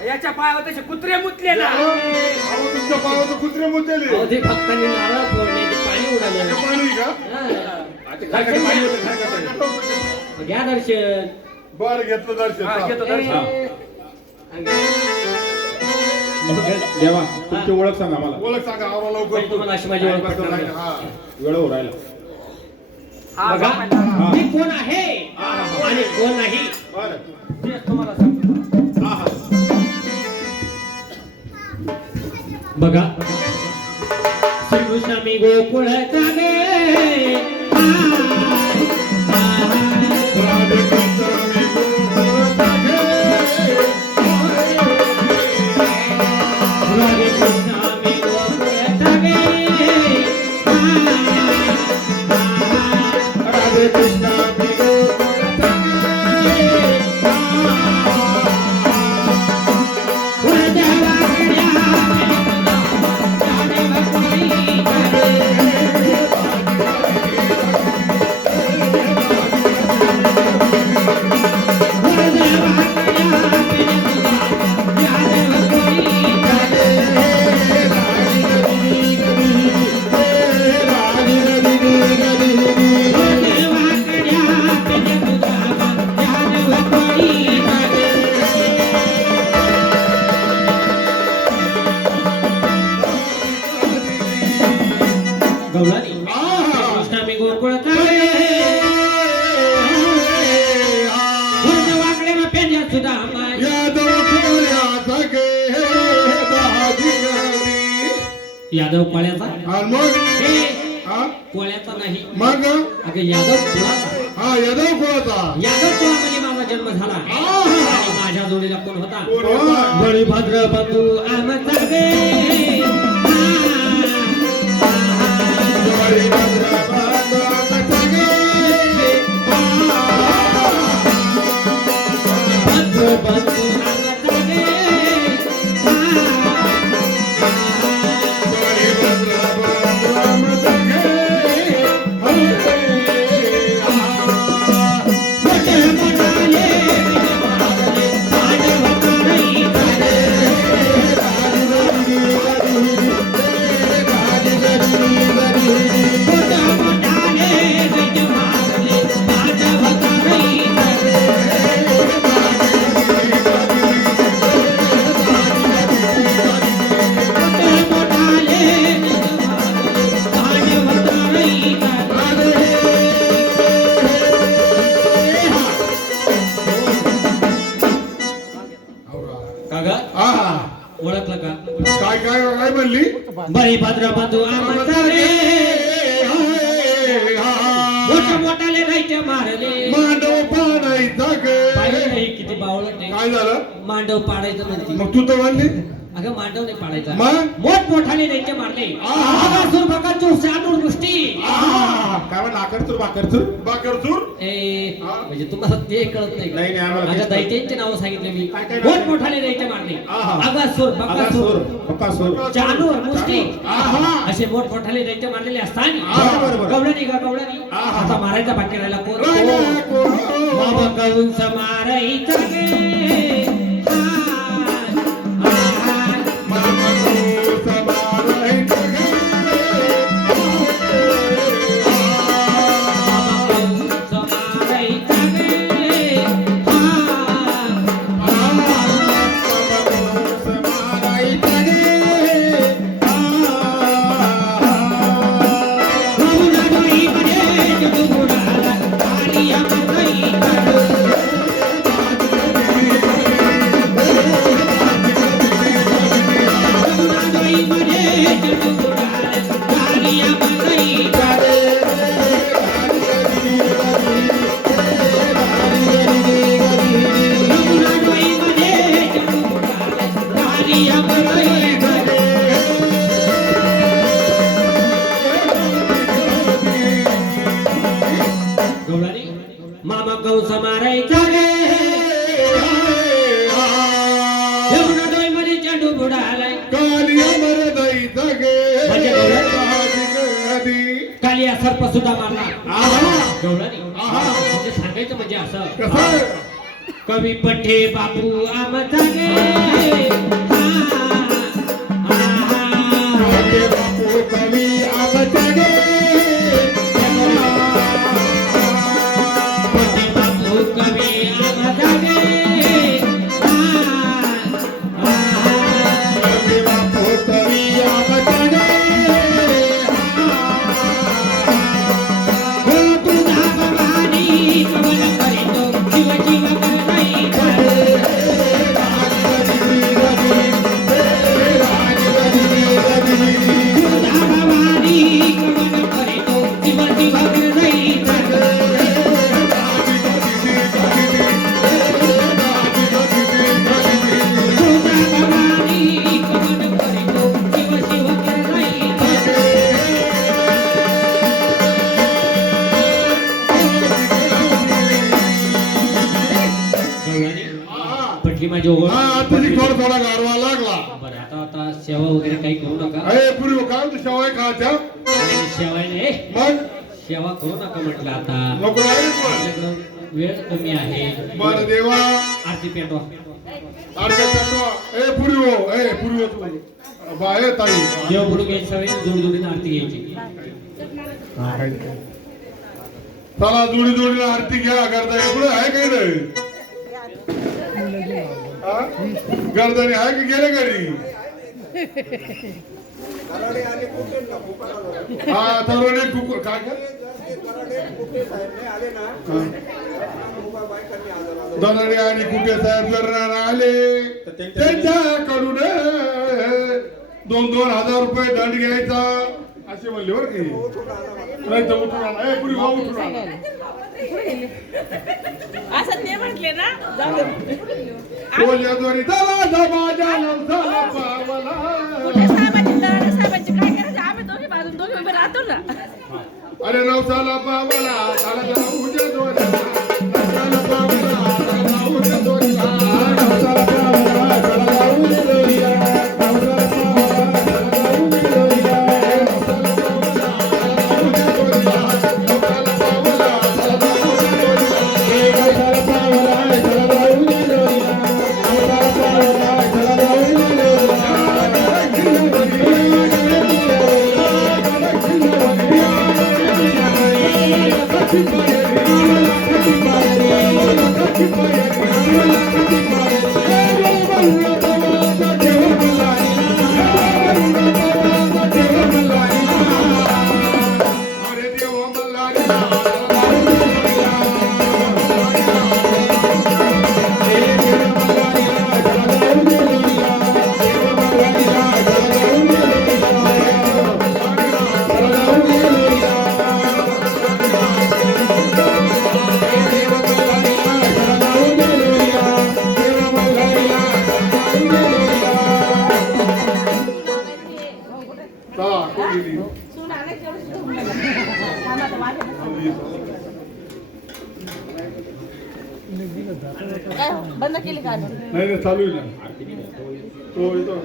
याच्या पायावर तसे कुत्रे मुतले ना अहो तुमच्या पावाचं कुत्रे मुतेले अवधी भक्तांनी नारळ फोडण्याचे पाणी उडालं पाणी का हा. आता काय काय पाणी होतं, काय करताय? घ्या दर्शन बर घेतलं दर्शन घेतो दर्शन. देवा तुमची ओळख सांगा मला. ओळख सांगा आम्हाला पण लवकर तुम्हाला अशी माझी ओळख पटणार नाही. हा वेळ हो राहिला. बघा हा. मी कोण आहे आणि कोण नाही बरं. ते तुम्हाला सांगतो. हा हा. बघा श्रीकृष्ण मी गोकुळ चाले गौरानी कृष्ण मी गोकुळ चाले वाकडे मग पेंड्या सुद्धा यादव कोळ्याचा हे कोळ्याचा नाही मग अगं यादव कुळाचा हा यादव कोणाचा यादव कुळामध्ये माझा जन्म झाला आणि माझ्या जोडीला कोण होता कोण होता? बळीभद्र बंधू आमचा गे बंधू बंधू आमचा गे मोठे मोठाले कागा हा ओळखलं का काय काय काय म्हणली बळीभद्र बंधू आमचा रे मोठ्या मोठाले राहायचे मारले मांडव पाडायचा पाहिलं गे नाही किती बावळट आहे काय झालं मांडव पाडायचं म्हणते मग तू तर म्हणली अगं मांडव नाही पाडायचा मग? मोठ मोठाले राहायचे मारले आगासूर बकासूर शानूर गोष्टी काय म्हणलं आकरचूर बाकरचूर? बाकरचूर ए म्हणजे तुम्हाला ते कळत नाही का? नाही, नाही, आम्हाला माझ्या तेच कळतं. दैत्यांची नावं सांगितले मी काय काय नाव मोठ मोठाले राहायचे मारले आहा. आगासूर आगासूर, बकासूर बकासूर. चानूर मुष्टी आहा. असे मोठ मोठाले दैत्य मारलेले असताना आहा. बरोबर. गवळणी का गवळणी आहा. आता मारायचा बाकी राहिला कोण राहिला कोण? बाबा कंस मारायचा गे मामा कंस मारायचा गे. Yeah. गवळणी मामा कंस मारायचा गे यमुना डोई मध्ये चेंडू बुडालाय काली अमर दैत गे म्हणजे गवळण कधी कालिया सर्प सुद्धा मारला आहा गवळणी आहा. म्हणजे सांगायचं म्हणजे असं कसं कवी पठे बापू आमचा गे काके बापू कवी आमचा गे पठे बापू कवी आमचा गे काके बापू कवी आमचा गे हो तुझा भवानी कवल करीतो जीव जीव करताई तुझा भवानी कवल करीतो जीव जीव करताई तुझा भवानी कवल करीतो जीव जीव करताई पटली माझी ओळख हा तुझी थोडा थोडा गारवा लागला बरं आता आता सेवा वगैरे काही करू नका अरे पूर्वी काय तू शेवाय खायच्या आणि सेवा नाही मग सेवा करू नका म्हटलं आता नको आहे पण आपल्याकडं वेळ कमी आहे बरं देवा आरती पेटवा अडकत जातो ए पूर्वी हो ए पूर्वी हो तू बाय ताई देव पुढे घ्यायची सवय जोडीने आरती घ्यायची चला जोडी जोडीला आरती घ्या करता पुढे आहे काही नाही हा? गर्दानी आहे की गेले घरी हा तरुणी कुकर काय काय दनडे आणि कुठे साहेब जर आले त्यांच्याकडून 2,000 रुपये दंड घ्यायचा असे म्हणले बरं की नाही तर उठून आणा. ए, पुरी भाऊ उठून आणा. असं ते म्हटले ना जाऊ दे. बोलल्याद्वारे चला समाजा नवसाला पावला. कुठे साहेबांची दराडे साहेबांची काय करायचं आम्ही दोघी उभे राहतो ना अरे नवसाला पावला चला चला उद्या दोऱ्या. नवसाला पावला चला जाऊ उद्या दोऱ्या. नवसाला पावला चला जाऊ उद्या दोऱ्या. नवसाला पावला चला जाऊ उद्या दोऱ्या. नवसाला पावला चला जाऊ उद्या दोऱ्या. नवसाला पावला चला जाऊ उद्या दोऱ्या. नवसाला पावला चला जाऊ उद्या दोऱ्या. नवसाला पावला चला जाऊ अरे देवा मल्हारी चला कोण गेली? सून आणायची एवढी सून नाही. थांबा तर माझ्या काय हो? बंद केली का अजून? नाही नाही चालू आहे ना तो येतो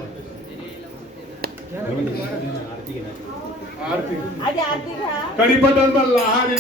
आरती आधी आरती घ्या कडी पटल बनला हरी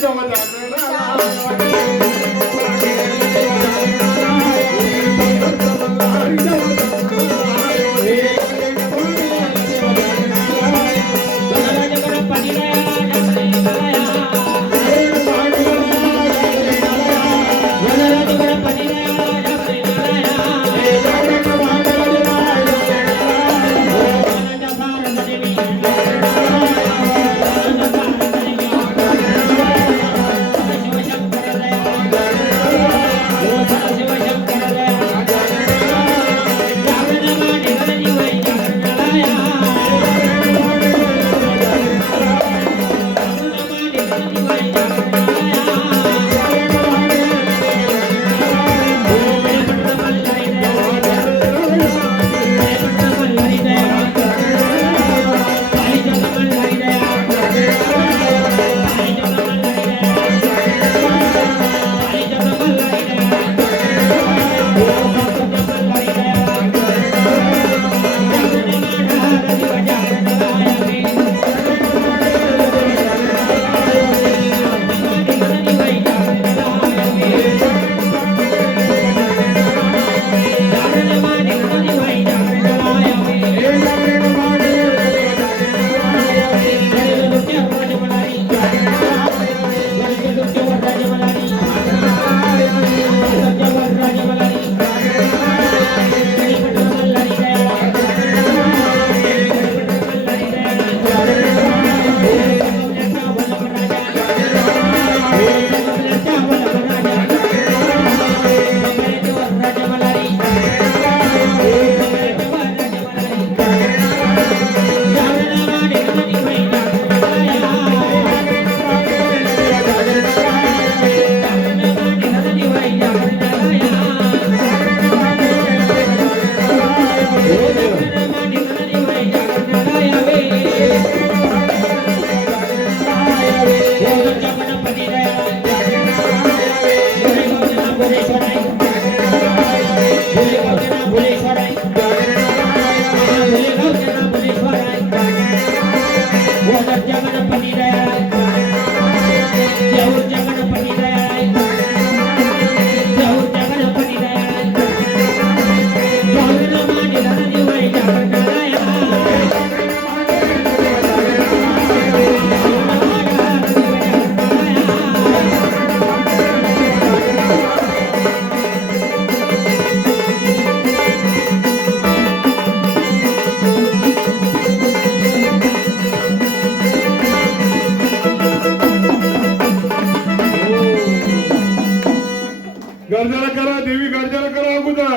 गर्जना करा देवी, गर्जना करा अगोदर.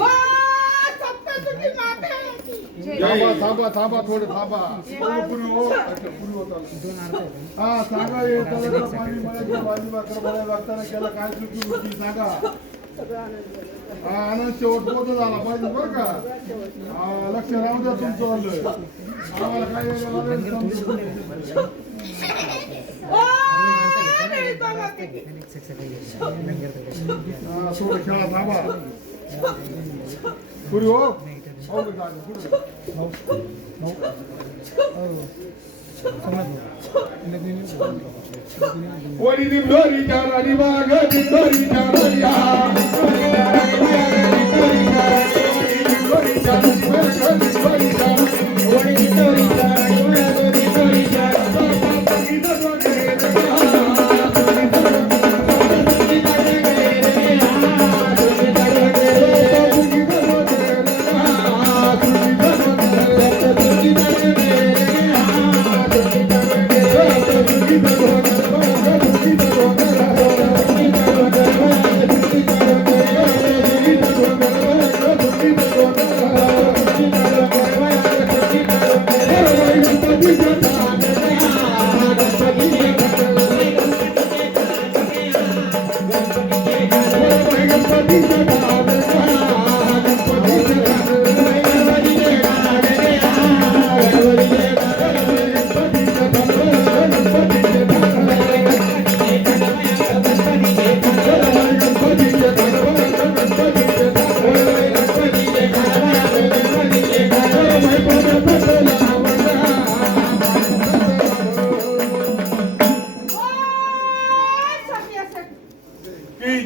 वा, सप्तशृंगी माता की. थांबा थांबा थांबा थोडं थांबा. पुरी हो. अच्छा, पुरी होता. हा सांगा हे तलाला पाणी मळ्याच्या भाजी भाकर बऱ्या लागताना केला काय चुकी होती सांगा. हा आनंद शेवट पोत झाला पाहिजे बरं का. हा लक्ष राहू द्या तुमचं आलं. आम्हाला काय वा, नाही बाबा की. हा थोडं खेळा थांबा. पुरी हो. हो मी जाणे, पुरी. वडी दिंडोरी चाराडी बाग दिंडोरी चाराडी हा दिंडोरी चाराडी बाग दिंडोरी चाराडी वडी दिंडोरी चाराडी बाग दिंडोरी चाराडी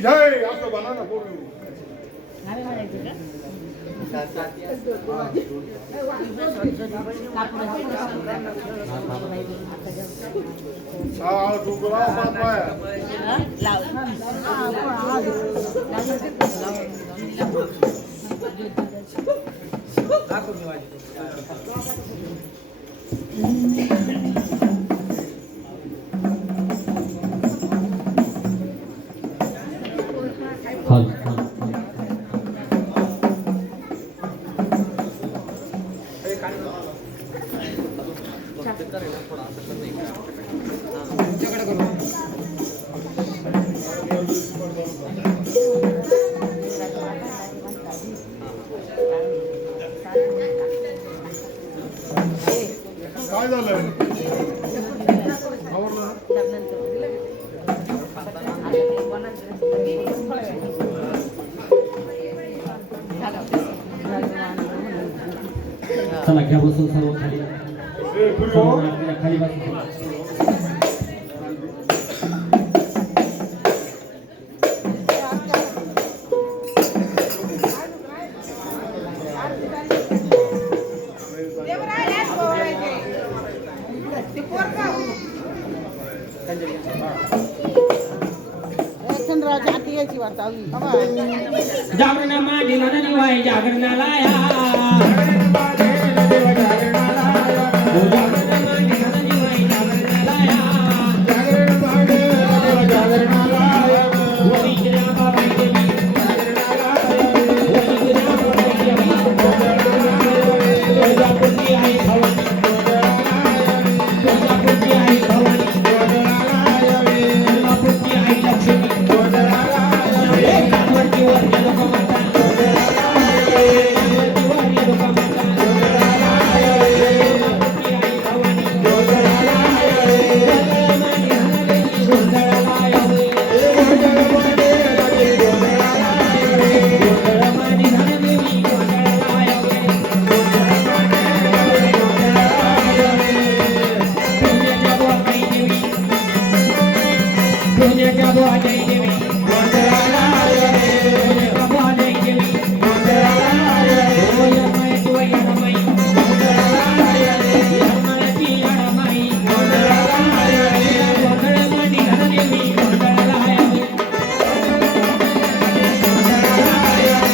जय आपलं बना ना बोलू. हा डुगरा पाय काय झालं आवडलं चला घ्या बसून सर्व खाली. ए पुरी सर्व हो. आपल्याला खाली बसून. देवरायालाच बोलायचे. ते पोरगा हो. चंद्राची आती यायची वार्ता हवी. जागरण मांडी नदी वाय जागरणाला या. जागरण मांडी नदी वाय जागरणाला या. जागरण मांडी नदी वाय जागरणाला या. वरी गिरा बाबा देवी जागरणाला या. वरी गिरा बाबा देवी जागरणाला या. तुळजापूरची आई भवानी जागरणाला या. तुळजापूरची आई भवानी जागरणाला या. तुळजापूरची आई लक्ष्मी जागरणाला या. कानवरची वरची लोकमाता जागरणाला या. कानवरची वरची लोकमाता जागरणाला या. तुळजापूरची आई भवानी जागरणाला या. गोंधळमांडी हनदेवी गोंधळाला या. गोंधळमांडी हनदेवी गोंधळाला या. गोंधळमांडी हनदेवी गोंधळाला या. पुण्याच्या बुवाई देवी गोंधळाला या. पुण्याच्या बुवाई देवी गोंधळाला या. यमायाची वैयामाई गोंधळाला या. यमायाची यामाई गोंधळाला या. गोंधळमांडी हनदेवी गोंधळाला या. गोंधळाला या.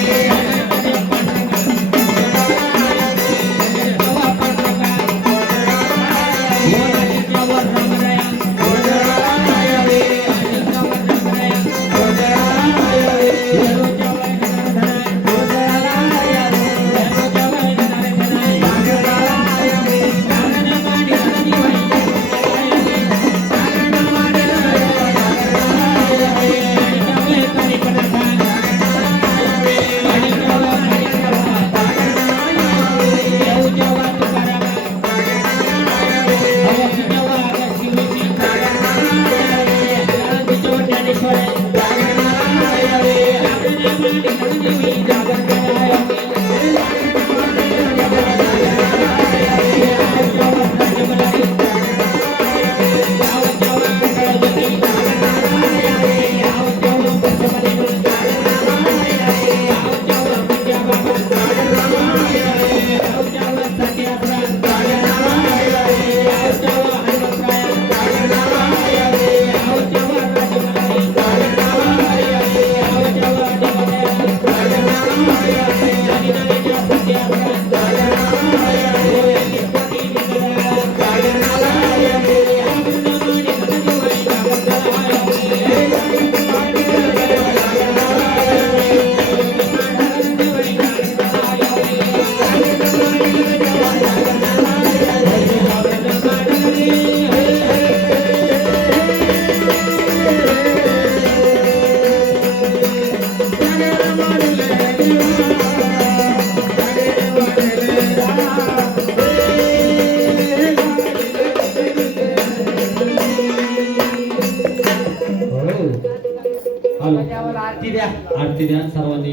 हॅलो देवाला आरती द्या. आरती द्या. सर्वांनी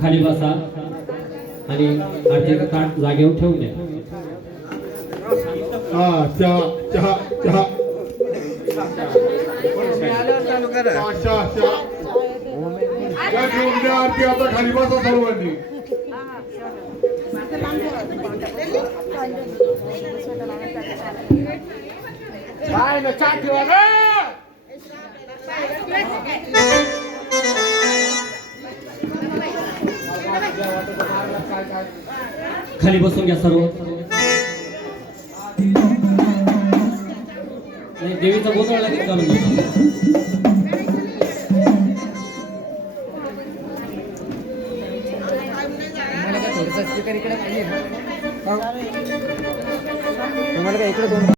खाली बसा आणि आरतीचं ताट जागेवर ठेवून द्या. हा चहा चहा चहा मी आल्यावर चालू करा. चहा चहा चहा या ठेवून द्या आरती. आता खाली बसा सर्वांनी. काय ना चहा ठेवा ग. खाली बसून घ्या सर्व. नाही, देवीचा गोंधळ लागेल का मला काय थोडंसं स्पीकर इकडे पाहिजे ना. तुम्हाला काय इकडे दोन